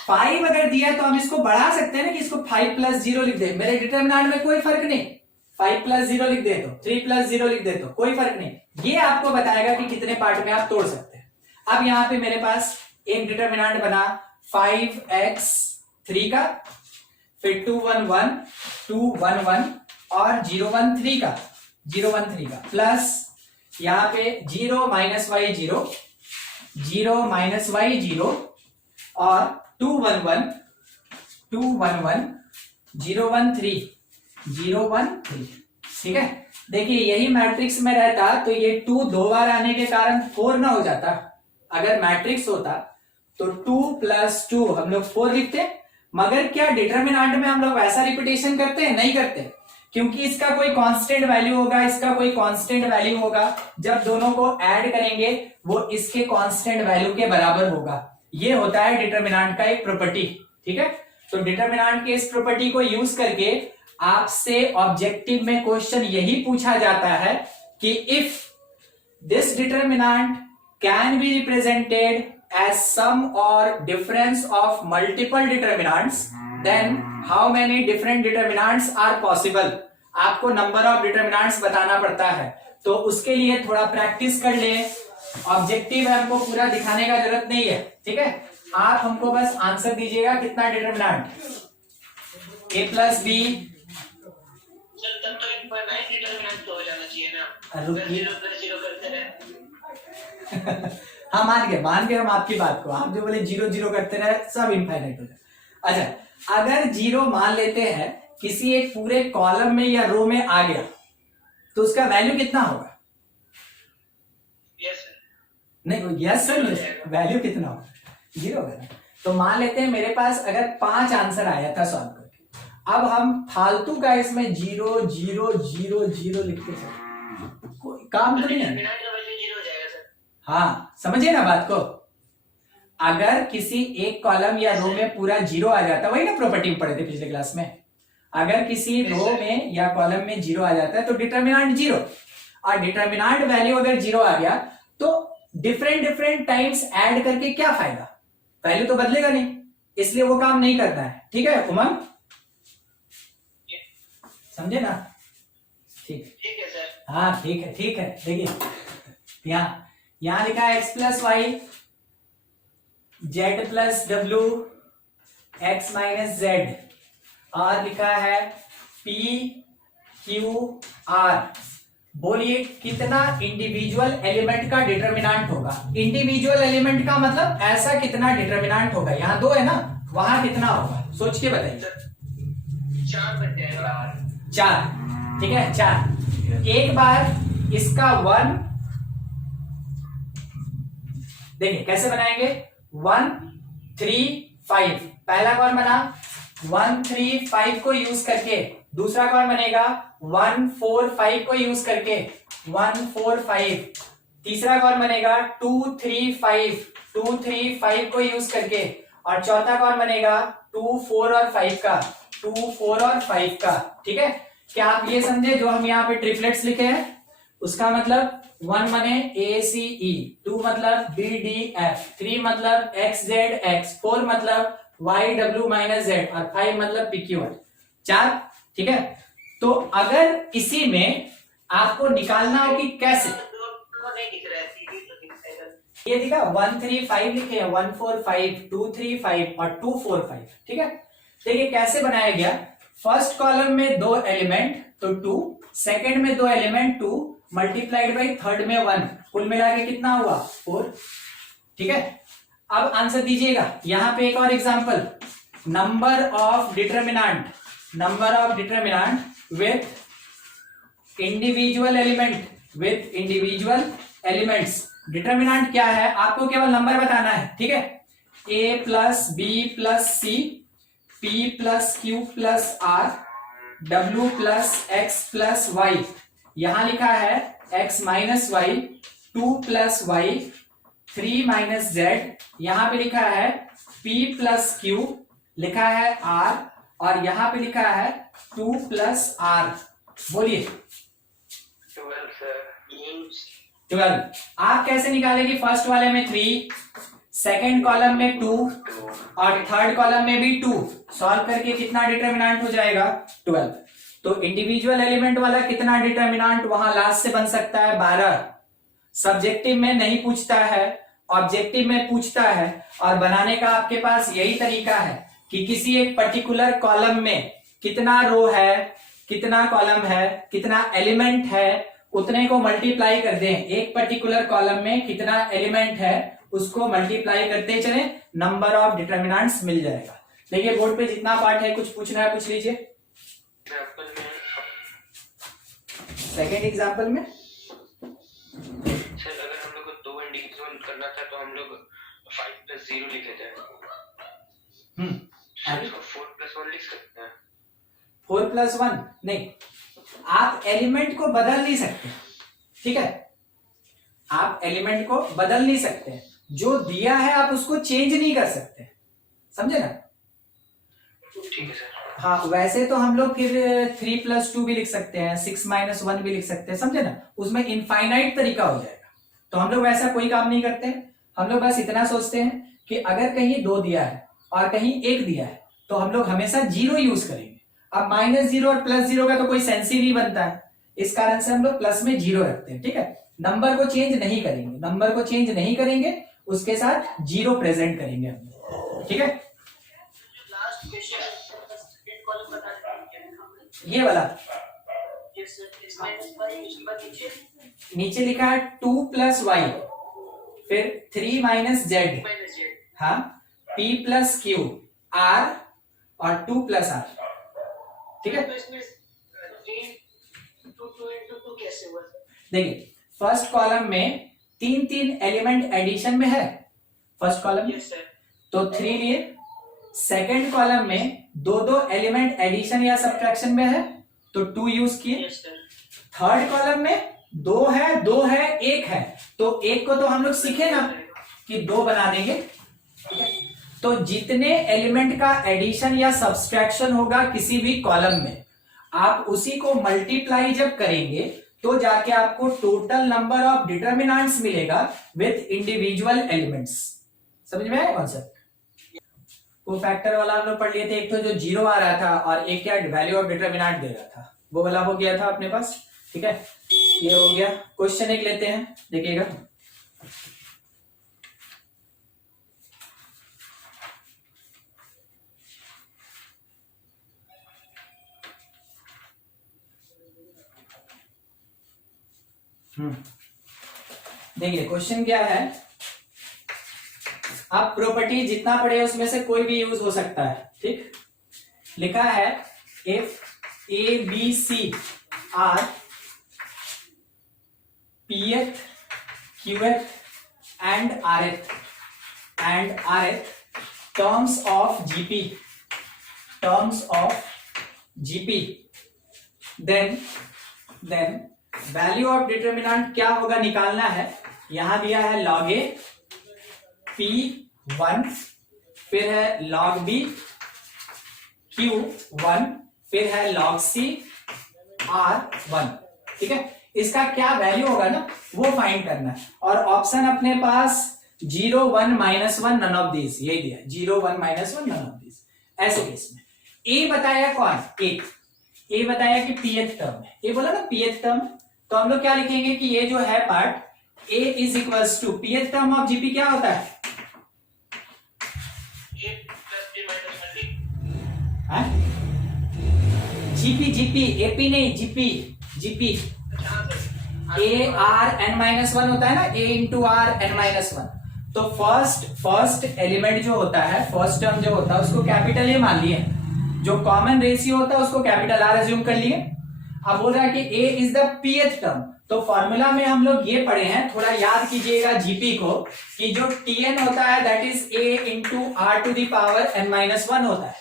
5 अगर दिया तो हम इसको बढ़ा सकते हैं ना कि इसको 5 + 0 लिख दे। मेरे डिटरमिनेंट में कोई फर्क नहीं, 5 + 0 लिख दे तो 3 + 0 लिख दे तो कोई फर्क नहीं। ये आपको बताएगा कि कितने पार्ट में आप तोड़ सकते हैं। अब यहां पे मेरे पास एक डिटरमिनेंट बना 5x3 का, फिर 2 1 1 2 1 1 और 0 1 3 का, 0 1 3 का, प्लस यहां पे 0 - y 0 0 - y 0 और 2 1 1 2 1 1 0 1 3 0 1 3। ठीक है, देखिए यही मैट्रिक्स में रहता तो ये 2 दो बार आने के कारण 4 ना हो जाता। अगर मैट्रिक्स होता तो 2 + 2 हम लोग 4 लिखते, मगर क्या डिटरमिनेंट में हम लोग वैसा रिपीटेशन करते हैं? नहीं करते, क्योंकि इसका कोई कांस्टेंट वैल्यू होगा, इसका कोई कांस्टेंट वैल्यू होगा। जब दोनों को ऐड करेंगे वो इसके कांस्टेंट वैल्यू के बराबर होगा। ये होता है डिटरमिनेंट का एक प्रॉपर्टी। ठीक है, तो डिटरमिनेंट के इस प्रॉपर्टी को यूज करके आपसे ऑब्जेक्टिव में क्वेश्चन यही पूछा जाता है कि if this determinant can be represented as sum or difference of multiple determinants, then how many different determinants are possible? आपको नंबर ऑफ डिटरमिनेंट्स बताना पड़ता है, तो उसके लिए थोड़ा प्रैक्टिस कर ले। ऑब्जेक्टिव है, हमको पूरा दिखाने का जरूरत नहीं है। ठीक है, आप हमको बस आंसर दीजिएगा कितना डिटरमिनेंट a + b। तब तो एक पर नाइट डिटरमिनेंट तो हो जाना चाहिए ना, 0 + 0 करते रहे। हाँ मान गए हम आपकी बात को। आप जो बोले 0 0 करते रहे सब इनफाइनाइट हो जाए। अच्छा, अगर 0 मान लेते हैं किसी एक पूरे कॉलम में या रो में आ गया तो उसका वैल्यू कितना होगा? यस नहीं, यस सर, वैल्यू कितना होगा? 0 होगा। तो मान लेते हैं मेरे पास अगर 5 आंसर आया था सॉल्व करके, अब हम फालतू का इसमें 0 0 0 0 लिखते हैं, कोई काम तो नहीं है। हाँ, समझिए ना बात को। अगर किसी एक कॉलम या रो में पूरा 0 आ जाता, वही ना प्रॉपर्टी पढ़े थे पिछले क्लास में, अगर किसी रो में या कॉलम में 0 आ जाता है तो डिटरमिनेंट 0, और डिटरमिनेंट वैल्यू अगर 0 आ गया तो डिफरेंट डिफरेंट टाइम्स ऐड करके क्या फायदा, वैल्यू तो बदलेगा नहीं, इसलिए वो काम नहीं करना है। ठीक है उमंग, समझे ना? ठीक है सर। हाँ ठीक है ठीक है। देखिए यहां लिखा है X plus Y Z plus W X minus Z, और लिखा है पी क्यू आर। बोलिए कितना इंडिविजुअल एलिमेंट का डिटरमिनेंट होगा? इंडिविजुअल एलिमेंट का मतलब ऐसा कितना डिटरमिनेंट होगा? यहाँ 2 है ना, वहां कितना होगा? सोच के बताइए। 4 बन जाएगा। 4, ठीक है 4। एक बार इसका 1 देखिए कैसे बनाएंगे, 1 3 5 पहला कौन बना, 1 3 5 को यूज करके। दूसरा कौन बनेगा, 1 4 5 को यूज करके 1 4 5। तीसरा कौन बनेगा, 2 3 5 2 3 5 को यूज करके। और चौथा कौन बनेगा, 2 4 और 5 का 2 4 और 5 का। ठीक है, क्या आप ये समझे जो हम यहाँ पे ट्रिपलेट्स लिखे हैं उसका मतलब 1 माने ए सी ई, 2 मतलब बी डी एफ, 3 मतलब एक्स जेड एक्स, 4 मतलब वाई डब्ल्यू माइनस जेड, और 5 मतलब पी क्यू आर। 4, ठीक है। तो अगर इसी में आपको निकालना हो कि कैसे, ये दिखा 1 3 5 लिखे हैं, 1 4 5 2 3 5 और 2 4 5। ठीक है, देखिए कैसे बनाया गया। फर्स्ट कॉलम में 2 एलिमेंट तो 2, सेकंड में 2 एलिमेंट 2 मल्टीप्लाइड बाई थर्ड में 1, कुल मिला के कितना हुआ 4। ठीक है, अब आंसर दीजिएगा। यहां पे एक और example, number of determinant with individual elements. Determinant क्या है, आपको केवल नंबर बताना है। ठीक है, a plus B plus C, p plus Q plus R, w plus X plus Y. यहां लिखा है x minus Y, 2 plus Y, 3 minus Z. यहां पे लिखा है p प्लस क्यू, लिखा है r, और यहां पे लिखा है 2 प्लस आर। बोलिए 12। आप कैसे निकालेंगे, फर्स्ट वाले में 3, सेकंड कॉलम में 2 और थर्ड कॉलम में भी 2, सॉल्व करके कितना डिटरमिनेंट हो जाएगा 12। तो इंडिविजुअल एलिमेंट वाला कितना डिटरमिनेंट वहां लास्ट से बन सकता है 12। सब्जेक्टिव में नहीं पूछता है, ऑब्जेक्टिव में पूछता है, और बनाने का आपके पास यही तरीका है कि किसी एक पर्टिकुलर कॉलम में कितना रो है, कितना कॉलम है, कितना एलिमेंट है, उतने को मल्टीप्लाई कर दें। एक पर्टिकुलर कॉलम में कितना एलिमेंट है उसको मल्टीप्लाई करते चले, नंबर ऑफ डिटरमिनेंट्स मिल जाएगा। देखिए बोर्ड पे जितना पार्ट है, कुछ पूछना है पूछ लीजिए। सेकेंड एग्जाम्पल में सर अगर हम लोग को 2 इंडिविजुअल करना था तो हम लोग 5 प्लस 0 लिखे थे। 4 प्लस 1 लिख सकते हैं। 4 प्लस 1 नहीं, आप एलिमेंट को बदल नहीं सकते। ठीक है, आप एलिमेंट को बदल नहीं सकते, जो दिया है आप उसको चेंज नहीं कर सकते, समझे ना? ठीक है सर। हाँ, वैसे तो हम लोग फिर 3 प्लस 2 भी लिख सकते हैं, 6 माइनस 1 भी लिख सकते हैं, समझे ना? उसमें इनफाइनाइट तरीका हो जाएगा। तो हम लोग वैसा कोई काम नहीं करते हैं। हम लोग बस इतना सोचते हैं कि अगर कहीं 2 दिया है और कहीं 1 दिया है तो हम लोग हमेशा 0 यूज करेंगे। अब -0 और +0 का तो कोई सेंस ही नहीं बनता है, इस कारण से हम लोग प्लस में 0 रखते हैं। ठीक है, नंबर को चेंज नहीं करेंगे, उसके साथ 0 प्रेजेंट करेंगे हम। ठीक है, ये वाला नीचे लिखा है 2 प्लस वाई, फिर 3 माइनस जेड, हाँ, p प्लस क्यू, r और 2 प्लस आर। ठीक है, देखिए फर्स्ट कॉलम में 3 एलिमेंट एडिशन में है, फर्स्ट कॉलम तो 3 लिए। सेकंड कॉलम में 2 एलिमेंट एडिशन या सब्ट्रैक्शन में है तो 2 यूज किए। थर्ड कॉलम में 2 है 1 है, तो 1 को तो हम लोग सीखे ना कि 2 बना देंगे। ठीक है, तो जितने एलिमेंट का एडिशन या सब्सट्रैक्शन होगा किसी भी कॉलम में, आप उसी को मल्टीप्लाई जब करेंगे तो जाके आपको टोटल नंबर ऑफ डिटर्मिनेंट्स मिलेगा विथ इंडिविजुअल एलिमेंट्स। समझ में आया कॉन्सेप्ट? वो फैक्टर वाला हम लोग पढ़ लिए थे, एक तो जो जीरो आ रहा था और एक क्या वैल्यू ऑफ डिटर्मिनेंट दे रहा था, वो वाला हो गया था अपने पास। ठीक है, ये हो गया। क्वेश्चन एक लेते हैं, देखिएगा। देखिए क्वेश्चन क्या है। आप प्रॉपर्टी जितना पढ़े उसमें से कोई भी यूज हो सकता है। ठीक, लिखा है if A B C are pth qth and rth terms of gp then value of determinant क्या होगा निकालना है। यहां दिया है log a p1, फिर है log b q1, फिर है log c r1। ठीक है, इसका क्या वैल्यू होगा ना वो फाइंड करना है। और ऑप्शन अपने पास 0 1 -1 नन ऑफ दिस, यही दिया 0 1 -1 नन ऑफ दिस। ऐसे केस में ए बताया कौन, एक ए बताया कि pth टर्म है, ए बोला ना pth टर्म, तो हम लोग क्या लिखेंगे कि ये जो है part a is equals to pth term of gp क्या होता है, gp ap नहीं gp a r n-1 होता है ना, a इंटू आर n-1। तो फर्स्ट एलिमेंट जो होता है, फर्स्ट टर्म जो होता है उसको कैपिटल ए मान लिए, जो कॉमन रेशियो होता है उसको कैपिटल आर एज्यूम कर लिए। अब बोल रहा है कि a is the pth term, तो फॉर्मूला में हम लोग ये पढ़े हैं, थोड़ा याद कीजिएगा जीपी को, कि जो tn होता है that is a into R to the power n-1 होता है,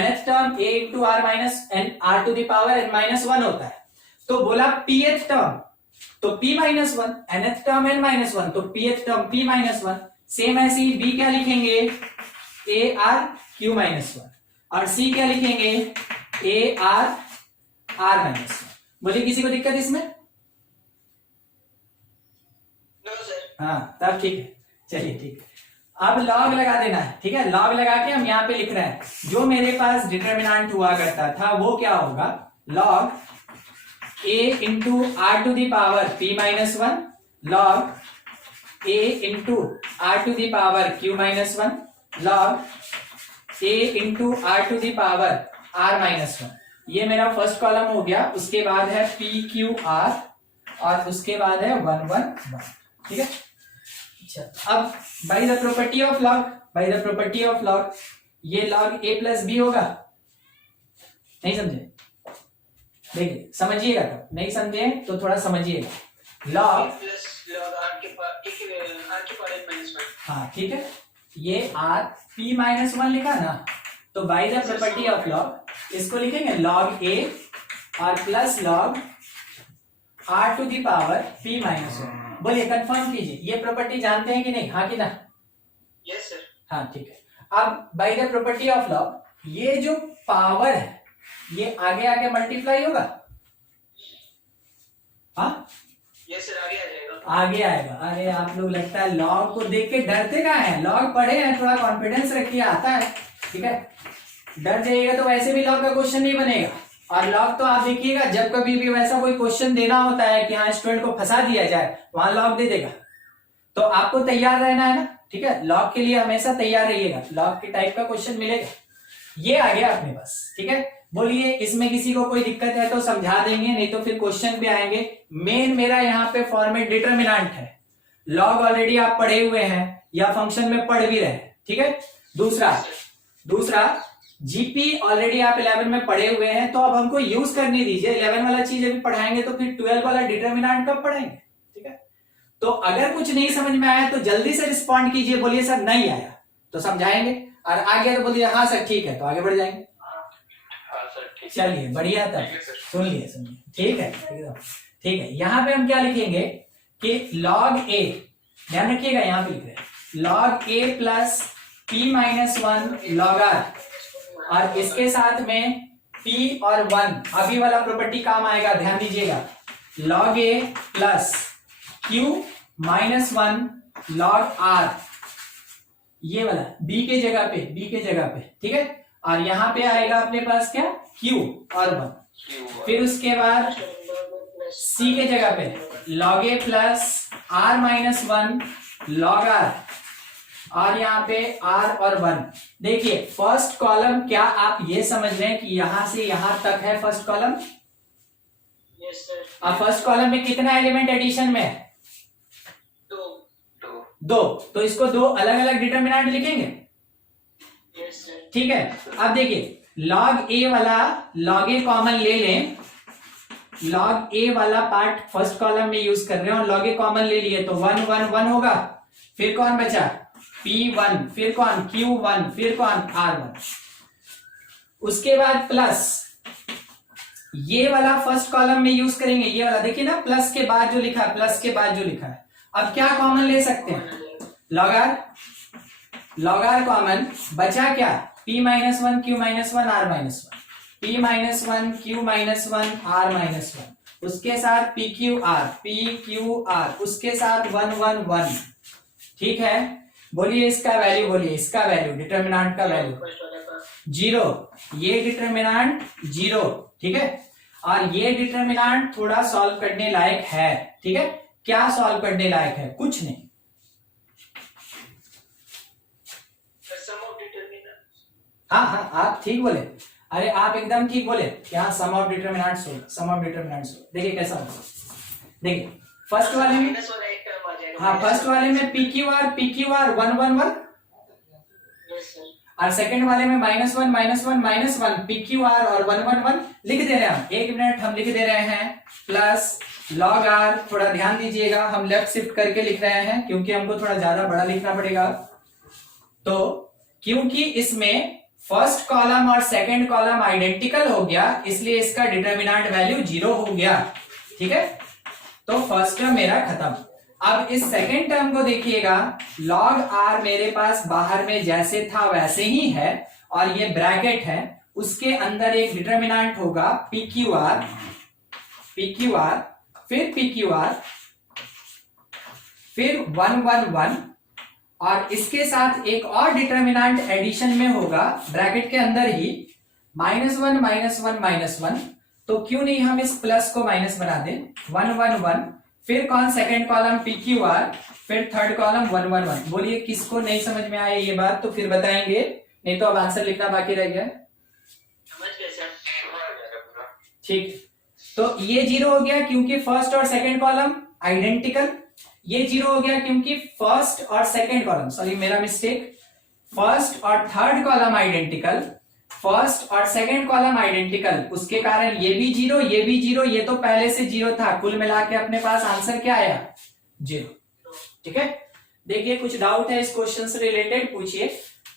nth term a into R minus N R to the power n-1 होता है। तो बोला pth टर्म तो p-1, nth टर्म n-1, तो pth टर्म p-1। सेम ऐसे ही b क्या लिखेंगे, a r q-1, और c क्या लिखेंगे, a r r-1। बोलिए किसी को दिक्कत इसमें? हाँ तब ठीक है, चलिए ठीक है। अब लॉग लगा देना है। ठीक है, लॉग लगा के हम यहाँ पे लिख रहे हैं, जो मेरे पास डिटर्मिनेंट हुआ करता था वो क्या होगा, log a into R to the power p-1, log a into R to the power q-1, log a into R to the power r-1। ये मेरा फर्स्ट कॉलम हो गया। उसके बाद है p q r और उसके बाद है 1 1 1। ठीक है, अच्छा अब bye the property of log, ये लॉग a प्लस बी होगा। नहीं समझे? देखिए समझिएगा, तो नहीं समझे तो थोड़ा समझिएगा। लॉग हाँ ठीक है, ये r p-1 लिखा ना, तो by the property of log इसको लिखेंगे log a और plus log r to the power p-1। बोलिए कंफर्म कीजिए, ये प्रॉपर्टी जानते हैं कि नहीं, हाँ कि ना? Yes sir. हाँ ठीक है। अब bye the property of log ये जो पावर है ये आगे आगे मल्टीप्लाई होगा। हाँ यस सर, आगे आ जाएगा, आगे आएगा। अरे आप लोग लगता है लॉग को देख के डरते कहाँ हैं, लॉग पढ़े हैं, थोड़ा कॉन्फिडेंस रखिए, आता है। ठीक है, डर जाइएगा तो वैसे भी लॉग का क्वेश्चन नहीं बनेगा। और लॉग तो आप देखिएगा जब कभी भी वैसा कोई क्वेश्चन देना होता है कि हाँ स्टूडेंट को फंसा दिया जाए, वहां लॉग दे देगा, तो आपको तैयार रहना है ना। ठीक है, लॉग के लिए हमेशा तैयार रहिएगा, लॉग के टाइप का क्वेश्चन मिलेगा। ये आ गया अपने पास। ठीक है, बोलिए इसमें किसी को कोई दिक्कत है तो समझा देंगे, नहीं तो फिर क्वेश्चन पे आएंगे। मेन मेरा यहाँ पे फॉर्मेट डिटर्मिनेंट है, लॉग ऑलरेडी आप पढ़े हुए हैं या फंक्शन में पढ़ भी रहे हैं। ठीक है, दूसरा जीपी ऑलरेडी आप 11 में पढ़े हुए हैं, तो अब हमको यूज करने दीजिए। 11 वाला चीज अभी पढ़ाएंगे तो फिर 12 वाला डिटर्मिनेंट कब पढ़ाएंगे। ठीक है, तो अगर कुछ नहीं समझ में आया तो जल्दी से रिस्पॉन्ड कीजिए, बोलिए सर नहीं आया तो समझाएंगे, और आ गया तो बोलिए हाँ सर ठीक है, तो आगे बढ़ जाएंगे। चलिए बढ़िया था, सुन लिए। ठीक है एकदम ठीक है। यहाँ पे हम क्या लिखेंगे कि log a, ध्यान रखिएगा यहाँ पे लिख रहे हैं log a plus p-1 log r, और इसके साथ में p और 1 अभी वाला प्रॉपर्टी काम आएगा, ध्यान दीजिएगा। log a plus q minus 1 log r, ये वाला b के जगह पे, ठीक है। और यहाँ पे आएगा अपने पास क्या, q और 1। फिर उसके बाद c के जगह पे log a plus r minus 1 log r, और यहाँ पे r और 1। देखिए फर्स्ट कॉलम, क्या आप ये समझ रहे हैं कि यहां से यहां तक है फर्स्ट कॉलम? Yes sir. और फर्स्ट कॉलम में कितना एलिमेंट एडिशन में है? दो। तो इसको दो अलग अलग डिटरमिनेंट लिखेंगे। Yes sir. ठीक है, अब देखिए log a वाला log a कॉमन ले लें, log a वाला पार्ट फर्स्ट कॉलम में यूज कर रहे हैं और log a कॉमन ले लिए तो 1 1 1 होगा। फिर कौन बचा, p1, फिर कौन q1, फिर कौन r1। उसके बाद प्लस ये वाला फर्स्ट कॉलम में यूज करेंगे, ये वाला देखिए ना, प्लस के बाद जो लिखा है, प्लस के बाद जो लिखा है। अब क्या कॉमन ले सकते हैं, log r कॉमन, बचा क्या, p minus 1 q minus 1 r minus 1, p minus 1 q minus 1 r minus 1, उसके साथ p q r, उसके साथ 1 1 1। ठीक है, बोलिए इसका वैल्यू, बोलिए इसका वैल्यू, डिटरमिनेंट का वैल्यू 0, ये डिटरमिनेंट 0। ठीक है, और ये डिटरमिनेंट थोड़ा सॉल्व करने लायक है। ठीक है, क्या सॉल्व करने लायक है, कुछ नहीं। हाँ हाँ, आप ठीक बोले, अरे आप एकदम ठीक बोले, यहाँ सम ऑफ डिटरमिनेंट्स होगा, सम ऑफ डिटरमिनेंट्स होगा। देखिए कैसा होगा, देखिए फर्स्ट वाले में, हाँ फर्स्ट वाले में पी क्यू आर 1 1 1, और सेकंड वाले में -1 -1 -1 पी क्यू आर और 1 1 1 लिख दे रहे हैं हम। एक मिनट, हम लिख दे रहे हैं प्लस log r, थोड़ा ध्यान दीजिएगा, हम लेफ्ट शिफ्ट करके लिख रहे हैं क्योंकि हमको थोड़ा ज्यादा बड़ा लिखना पड़ेगा। तो क्योंकि इसमें फर्स्ट कॉलम और सेकंड कॉलम आइडेंटिकल हो गया, इसलिए इसका डिटरमिनेंट वैल्यू 0 हो गया। ठीक है, तो फर्स्ट टर्म मेरा खत्म। अब इस सेकंड टर्म को देखिएगा, log r मेरे पास बाहर में जैसे था वैसे ही है, और ये ब्रैकेट है, उसके अंदर एक डिटरमिनेंट होगा pqr, फिर pqr, फिर 1 1 1, और इसके साथ एक और डिटरमिनेंट एडिशन में होगा ब्रैकेट के अंदर ही -1 -1 -1। तो क्यों नहीं हम इस प्लस को माइनस बना दें, 1 1 1, फिर कौन सेकंड कॉलम pqr, फिर थर्ड कॉलम 1 1 1। बोलिए किसको नहीं समझ में आया ये बात तो फिर बताएंगे, नहीं तो अब आंसर लिखना बाकी रह गया। ठीक, तो ये 0 हो गया क्योंकि फर्स्ट और सेकंड कॉलम आइडेंटिकल, ये 0 हो गया क्योंकि फर्स्ट और सेकंड कॉलम, सॉरी मेरा मिस्टेक, फर्स्ट और थर्ड कॉलम आइडेंटिकल, फर्स्ट और सेकंड कॉलम आइडेंटिकल, उसके कारण ये भी 0, ये भी 0, ये तो पहले से 0 था, कुल मिला के अपने पास आंसर क्या आया, 0। ठीक है, देखिए कुछ डाउट है इस क्वेश्चन से रिलेटेड, पूछिए।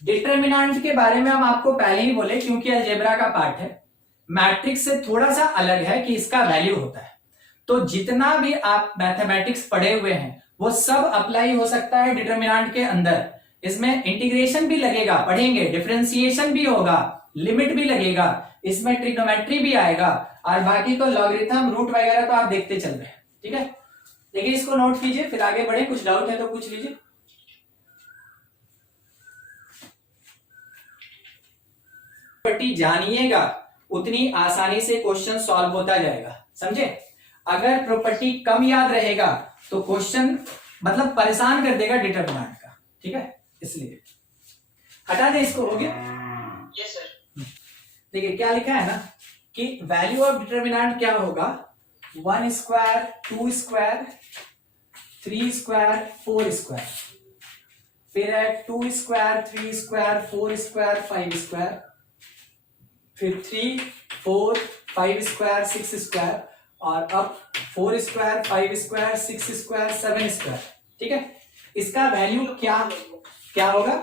डिटरमिनेंट के बारे में हम आपको पहले ही बोले क्योंकि अलजेब्रा का पार्ट है, मैट्रिक्स से थोड़ा सा अलग है कि इसका वैल्यू होता है। तो जितना भी आप मैथमेटिक्स पढ़े हुए हैं वो सब अप्लाई हो सकता है डिटरमिनेंट के अंदर। इसमें इंटीग्रेशन भी लगेगा, पढ़ेंगे, डिफरेंशिएशन भी होगा, लिमिट भी लगेगा, इसमें ट्रिग्नोमेट्री भी आएगा, और बाकी तो लॉगरिथम, रूट वगैरह तो आप देखते चल रहे हैं। ठीक है, देखिए इसको नोट कीजिए, फिर आगे बढ़े, कुछ डाउट है तो पूछ लीजिए। प्रॉपर्टी जानिएगा उतनी आसानी से क्वेश्चन सॉल्व होता जाएगा, समझे। अगर प्रॉपर्टी कम याद रहेगा तो क्वेश्चन मतलब परेशान कर देगा डिटरमिनेंट का। ठीक है, इसलिए हटा दे इसको, हो गया। Yes sir. देखिए क्या लिखा है ना कि वैल्यू ऑफ डिटरमिनेंट क्या होगा, 1 स्क्वायर 2 स्क्वायर 3 स्क्वायर 4 स्क्वायर, फिर है 2 स्क्वायर 3 स्क्वायर 4 स्क्वायर 5 स्क्वायर, फिर 3 4 5 स्क्वायर 6 स्क्वायर, और अब 4 स्क्वायर 5 स्क्वायर 6 स्क्वायर 7 स्क्वायर। ठीक है, इसका वैल्यू क्या क्या होगा,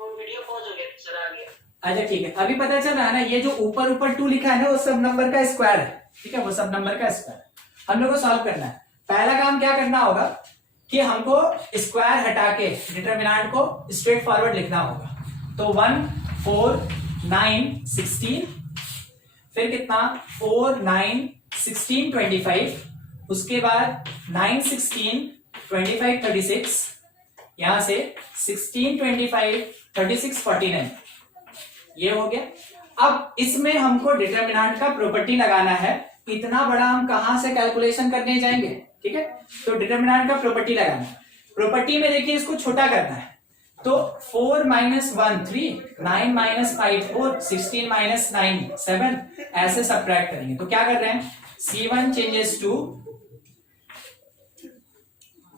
वीडियो पॉज हो गया सर, आ गया। अच्छा ठीक है, अभी पता चल रहा है ना, ये जो ऊपर ऊपर 2 लिखा है ना वो सब नंबर का स्क्वायर है। ठीक है, वो सब नंबर का स्क्वायर हम लोग को सॉल्व करना है। पहला काम क्या करना होगा कि हमको स्क्वायर हटा के डिटरमिनेंट को स्ट्रेट फॉरवर्ड लिखना होगा। तो 1 4 9 16, फिर कितना 4 9 16 25, उसके बाद 9 16 25 36, यहां से 16 25 36 49, ये हो गया। अब इसमें हमको डिटरमिनेंट का प्रॉपर्टी लगाना है। इतना बड़ा हम कहां से कैलकुलेशन करने जाएंगे, ठीक है। तो डिटरमिनेंट का प्रॉपर्टी लगाना है। प्रॉपर्टी में देखिए इसको छोटा करना है, तो 4 माइनस 1 3, 9 माइनस 5 4, 16 माइनस 9 7, ऐसे सब्ट्रैक्ट करेंगे। तो क्या कर रहे हैं, C1 changes to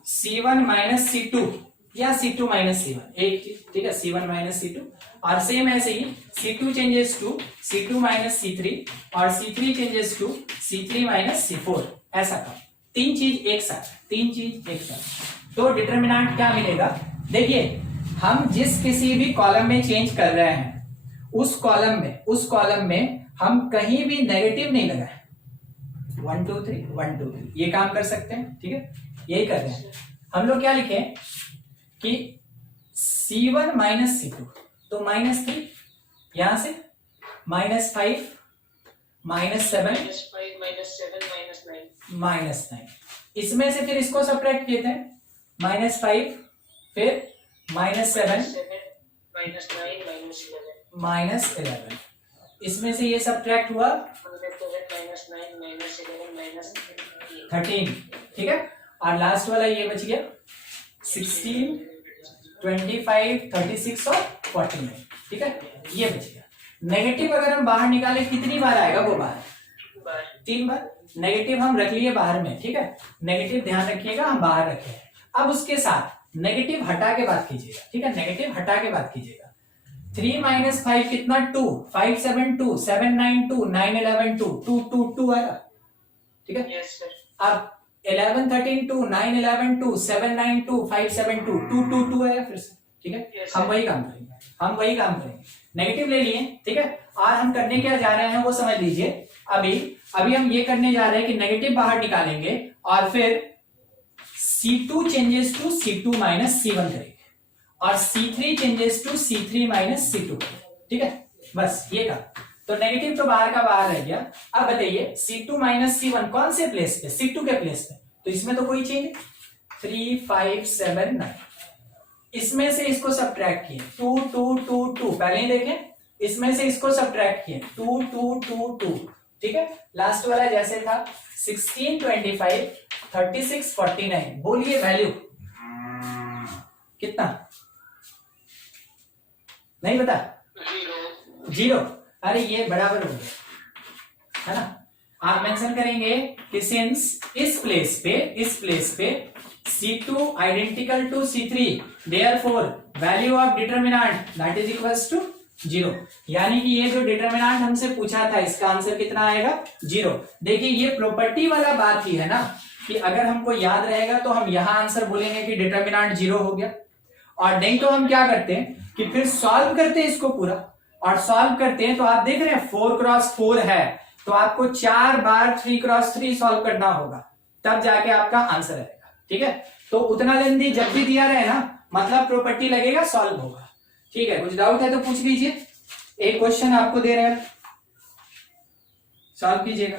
C1 minus C2 या C2 माइनस C1, एक चीज, ठीक है। C1 माइनस C2, और सेम ऐसे ही C2 changes to C2 minus C3 और C3 changes to C3 minus C4, ऐसा का तीन चीज एक साथ। तो डिटरमिनेंट क्या मिलेगा, देखिए हम जिस किसी भी कॉलम में चेंज कर रहे हैं उस कॉलम में हम कहीं भी नेगेटिव नहीं लगाए। 1 2 3 1 2 3 ये काम कर सकते हैं, ठीक है। यही कर रहे हैं हम लोग। क्या लिखे कि C1 माइनस C2, तो -3, यहां से -5 -7 -9, इसमें से फिर इसको सब्ट्रैक्ट किए थे, -5 फिर -7 -11, इसमें से ये सब्ट्रैक्ट हुआ 13, ठीक है। और लास्ट वाला ये बच गया 16 25 36 और 49, ठीक है, ये बच गया। नेगेटिव अगर हम बाहर निकाले कितनी बार आएगा वो बाहर, 3 बार। नेगेटिव हम रख लिए बाहर में, ठीक है। नेगेटिव ध्यान रखिएगा हम बाहर रखे हैं। अब उसके साथ नेगेटिव हटा के बात कीजिएगा, ठीक है, नेगेटिव हटा के बात कीजिएगा। 3 माइनस 5 कितना 2, 5 7 2, 7 9 2, 9 11 2, 2 2 2 आएगा, ठीक है। अब 11 13 2, 9 11 2, 7 9 2, 5 7 2, 2 2 2 आएगा फिर से, ठीक है। हम वही काम करेंगे, नेगेटिव ले लिए, ठीक है। और हम करने क्या जा रहे हैं वो समझ लीजिए। अभी हम ये करने जा रहे हैं कि नेगेटिव बाहर निकालेंगे और फिर C2 changes to C2 minus C1 करेंगे और C3 changes to C3 minus C2, ठीक है। बस ये का तो नेगेटिव तो बाहर का बाहर रह गया। अब बताइए C2 माइनस C1 कौन से प्लेस पे, C2 के प्लेस पे, तो इसमें तो कोई चेंज 3 5 7 9, इसमें से इसको सब्ट्रैक्ट किए 2 2 2 2, पहले ही देखें, इसमें से इसको सब्ट्रैक्ट किए 2 2 2 2, ठीक है। लास्ट वाला जैसे था 16 25 36 49, बोलिए वैल्यू कितना, नहीं पता, 0। अरे ये बराबर हो गया, है ना। आप मेंशन करेंगे कि सिंस इस प्लेस पे C2 identical to C3, therefore value of determinant that is equals to 0। यानी कि ये जो डिटरमिनेंट हमसे पूछा था इसका आंसर कितना आएगा, 0। देखिए ये प्रॉपर्टी वाला बात ही है ना, कि अगर हमको याद रहेगा तो हम यहां आंसर बोलेंगे कि डिटरमिनेंट 0 हो गया। और नहीं तो हम क्या करते हैं कि फिर सॉल्व करते हैं इसको पूरा, और सॉल्व करते हैं तो आप देख रहे हैं 4 क्रॉस 4 है, तो आपको 4 बार 3 क्रॉस 3 सॉल्व करना होगा, तब जाके आपका आंसर आएगा, ठीक है। तो उतना लेंदी जब भी दिया रहे ना, मतलब प्रॉपर्टी लगेगा सॉल्व होगा, ठीक है। कुछ डाउट है तो पूछ लीजिए। एक क्वेश्चन आपको दे रहे हैं, सॉल्व कीजिएगा।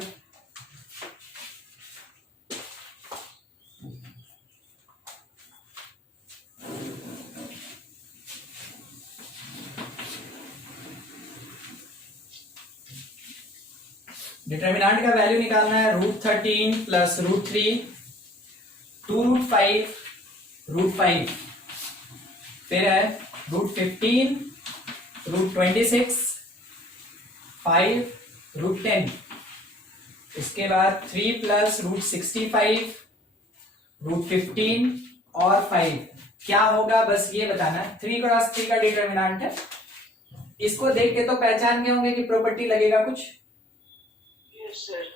डिटरमिनेंट का वैल्यू निकालना है √13 प्लस √3, 2√5 √5, फिर है √15 √26, 5 √10, इसके बाद 3 प्लस √65 √15 और 5 क्या होगा, बस ये बताना है। 3 क्रॉस 3 का डिटरमिनेंट है, इसको देख के तो पहचान गए होंगे कि प्रॉपर्टी लगेगा कुछ,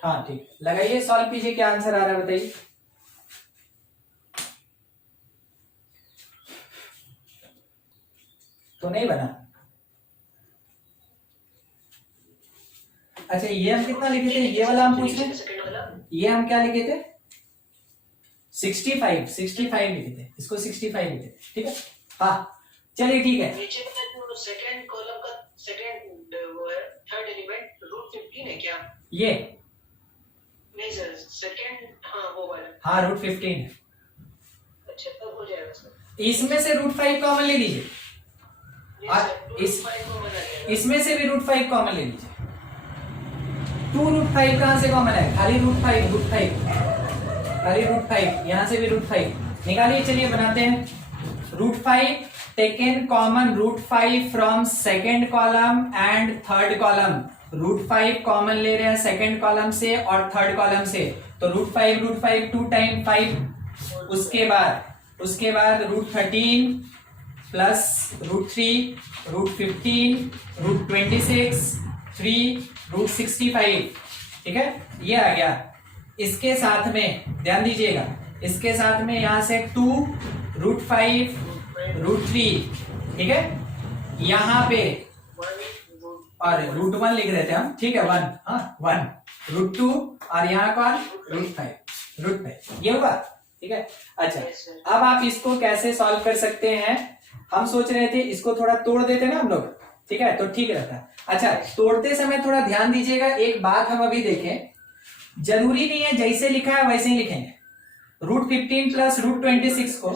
हाँ ठीक है। लगाइए, सॉल्व कीजिए, क्या आंसर आ रहा है बताइए। तो नहीं बना, अच्छा ये हम कितना लिखे थे, ये वाला हम पूछ रहे हैं, ये हम क्या लिखे थे 65 लिखे थे, इसको 65 लिखे थे, ठीक है। हाँ चलिए ठीक है, नीचे का जो सेकंड कॉलम का सेकंड वो है थर्ड एलिमेंट रूट 15 है क्या? ये नहीं सर, सेकंड, हाँ वो वाला। हाँ रूट 15 है। अच्छा तब हो जाएगा सर। इसमें से रूट 5 कॉमन ले लीजिए और इसमें से भी रूट 5 कॉमन ले लीजिए। 2 रूट 5 कहां से कॉमन है? खाली रूट 5, रूट 5, खाली रूट 5, यहां से भी रूट 5 निकालिए। चलिए बनाते हैं। Root 5 taken common root 5 from second column and third column. Root 5 common ले रहे हैं सेकेंड कॉलम से और थर्ड कॉलम से, तो रूट 5 2 टाइम 5। उसके बाद root 13 plus root 3 root 15 root 26 3 root 65। ठीक है, ये आ गया। इसके साथ में ध्यान दीजिएगा, इसके साथ में यहां से 2 रूट 5 रूट 3। ठीक है, यहां पे और रूट 1 लिख रहे थे हम। ठीक है, 1, हाँ 1 रूट 2 और यहाँ कौन रूट 5 ये हुआ। ठीक है, अच्छा अब आप इसको कैसे सॉल्व कर सकते हैं? हम सोच रहे थे इसको थोड़ा तोड़ देते ना हम लोग, ठीक है, तो ठीक रहता है। अच्छा, तोड़ते समय थोड़ा ध्यान दीजिएगा, एक बात हम अभी देखें, जरूरी नहीं है जैसे लिखा है वैसे ही लिखेंगे। रूट 15 प्लस रूट 26 को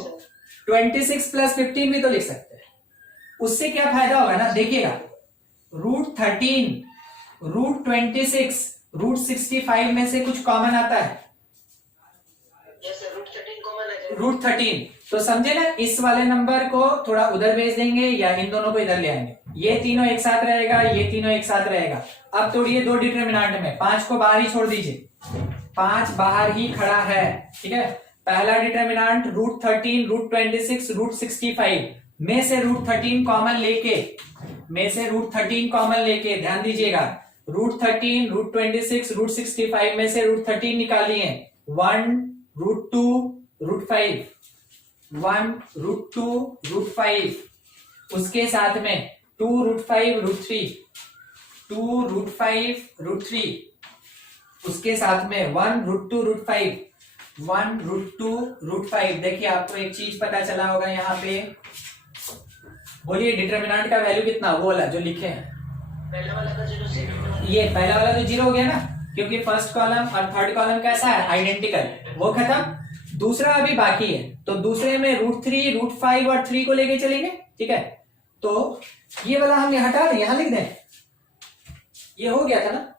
26 प्लस 15 भी तो लिख सकते हैं। उससे क्या फायदा होगा ना, देखिएगा, रूट 13 रूट 26 रूट 65 में से कुछ कॉमन आता है। रूट 13, तो समझे ना, इस वाले नंबर को थोड़ा उधर भेज देंगे या इन दोनों को इधर ले आएंगे। ये तीनों एक साथ रहेगा, ये तीनों एक साथ रहेगा। अब तोड़िए 2 डिटरमिनेंट में, 5 को बाहर ही छोड़ दीजिए, 5 बाहर ही खड़ा है। ठीक है, पहला डिटरमिनेंट रूट 13 रूट 26 रूट 65 में से रूट 13 कॉमन लेके ध्यान दीजिएगा, रूट 13 रूट 26 रूट 65 में से रूट 13 निकालिए। 1 रूट 2 रूट 5, 1 रूट 2 रूट 5, उसके साथ में 2 रूट 5 रूट 3, 2 रूट 5 रूट 3, उसके साथ में 1 रूट 2 रूट 5, 1 रूट 2 रूट 5। देखिए आपको एक चीज पता चला होगा यहाँ पे, बोलिए डिटरमिनेंट का वैल्यू कितना, वो वाला जो लिखे हैं, पहला वाला का 0 ये पहला वाला तो 0 हो गया ना, क्योंकि फर्स्ट कॉलम और थर्ड कॉलम कैसा है, आइडेंटिकल, वो खत्म। दूसरा अभी बाकी है, तो दूसरे में रूट 3 रूट 5 और 3 को लेके चलेंगे। ठीक है, तो ये वाला हम हटा दें, यहां लिख दें, ये हो गया था ना।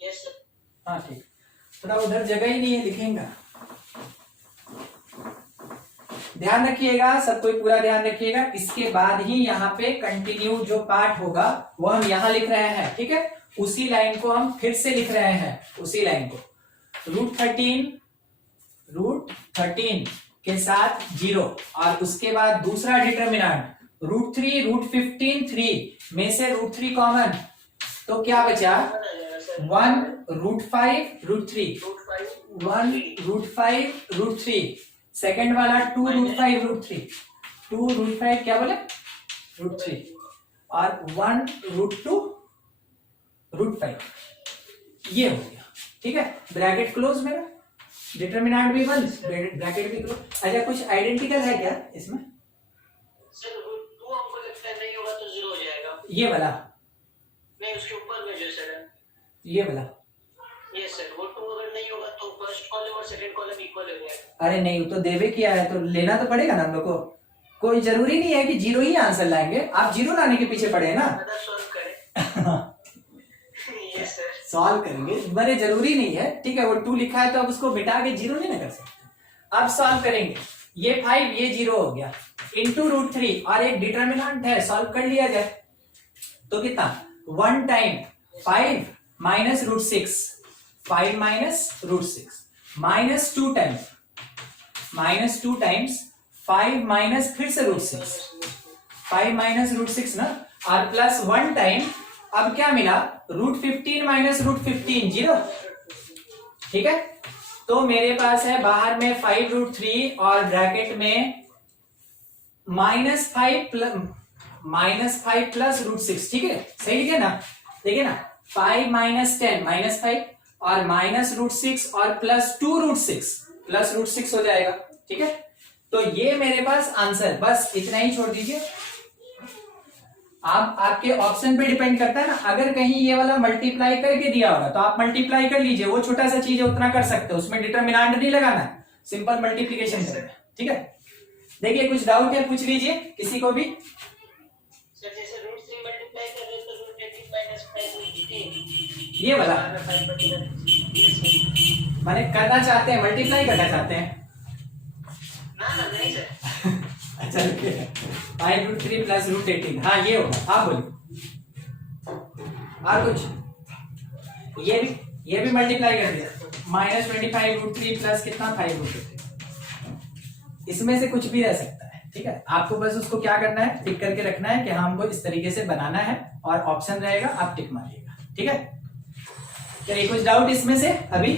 Yes sir. हाँ ठीक, थोड़ा उधर जगह ही नहीं है लिखेंगे। ध्यान रखिएगा, सब कोई पूरा ध्यान रखिएगा। इसके बाद ही यहाँ पे कंटिन्यू जो पार्ट होगा वो हम यहाँ लिख रहे हैं। ठीक है, उसी लाइन को हम फिर से लिख रहे हैं, उसी लाइन को। रूट 13 के साथ 0 और उसके बाद दूसरा डिटरमिनेंट रूट 3 रूट 15 3 में से रूट 3 कॉमन, तो क्या बचा 1 root 5 root 3, 1 root 5 root 3, second वाला 2 रूट 5 रूट 3, 2 रूट 5 क्या बोले रूट 3 और 1 रूट 2 रूट 5, ये हो गया। ठीक है, ब्रैकेट क्लोज मेरा, डिटरमिनेंट भी 1, ब्रैकेट भी क्लोज। अच्छा, कुछ आइडेंटिकल है क्या इसमें? सर रूट 2 हमको लगता है नहीं होगा तो 0 हो जाएगा। ये वाला नहीं, उसके ऊपर में जो सर है ये वाला, यस सर, रूट 2 अगर नहीं होगा तो फर्स्ट कॉलम और सेकंड कॉलम इक्वल हो जाएगा। अरे नहीं, तो देवे किया है तो लेना तो पड़ेगा ना हम लोग को। कोई जरूरी नहीं है कि 0 ही आंसर लाएंगे, आप 0 लाने के पीछे पड़े ना। सॉल्व करें। यस सर, सॉल्व करेंगे, बड़े जरूरी नहीं है। ठीक है, वो 2 लिखा है तो अब उसको मिटा के 0 नहीं ना कर सकते। अब सॉल्व करेंगे, ये 5 ये 0 हो गया, इंटू रूट 3 और एक डिटरमिनेंट है, सॉल्व कर लिया जाए तो कितना 1 time 5 minus root 6, 5 minus root 6 minus 2 times 5 minus फिर से रूट 6, 5 माइनस रूट 6 ना, और प्लस 1 टाइम, अब क्या मिला रूट 15 माइनस रूट 15 0। ठीक है, तो मेरे पास है बाहर में 5 रूट 3 और ब्रैकेट में -5 प्लस रूट 6। ठीक है, सही लिखे ना, देखिए ना, 5 माइनस 10 -5 और माइनस रूट 6 और प्लस 2 रूट 6 प्लस रूट 6 हो जाएगा। ठीक है, तो ये मेरे पास आंसर, बस इतना ही छोड़ दीजिए। आप आपके ऑप्शन पे डिपेंड करता है ना। अगर कहीं ये वाला मल्टीप्लाई करके दिया होगा तो आप मल्टीप्लाई कर लीजिए, वो छोटा सा चीज है उतना कर सकते हो, उसमें डिटरमिनेंट नहीं लगाना है, सिंपल मल्टीप्लिकेशन करेंगे। ठीक है, देखिए कुछ डाउट है पूछ लीजिए किसी को भी। सर जैसे रूट 3 मल्टीप्लाई कर रहे तो रूट 18 माइनस 5 रूट 3 ये वाला माने करना चाहते हैं, मल्टीप्लाई करना चाहते हैं। ना ना नहीं सर। अच्छा रुकिए, 5√3 प्लस √18, हाँ ये होगा। आप बोलिए और कुछ। ये भी मल्टीप्लाई कर दिया, -25√3 प्लस कितना 5√18। इसमें से कुछ भी रह सकता है। ठीक है, आपको बस उसको क्या करना है, टिक करके रखना है कि हाँ हमको इस तरीके से बनाना है, और ऑप्शन रहेगा आप टिक मारिएगा। ठीक है, चलिए कुछ डाउट इसमें से अभी।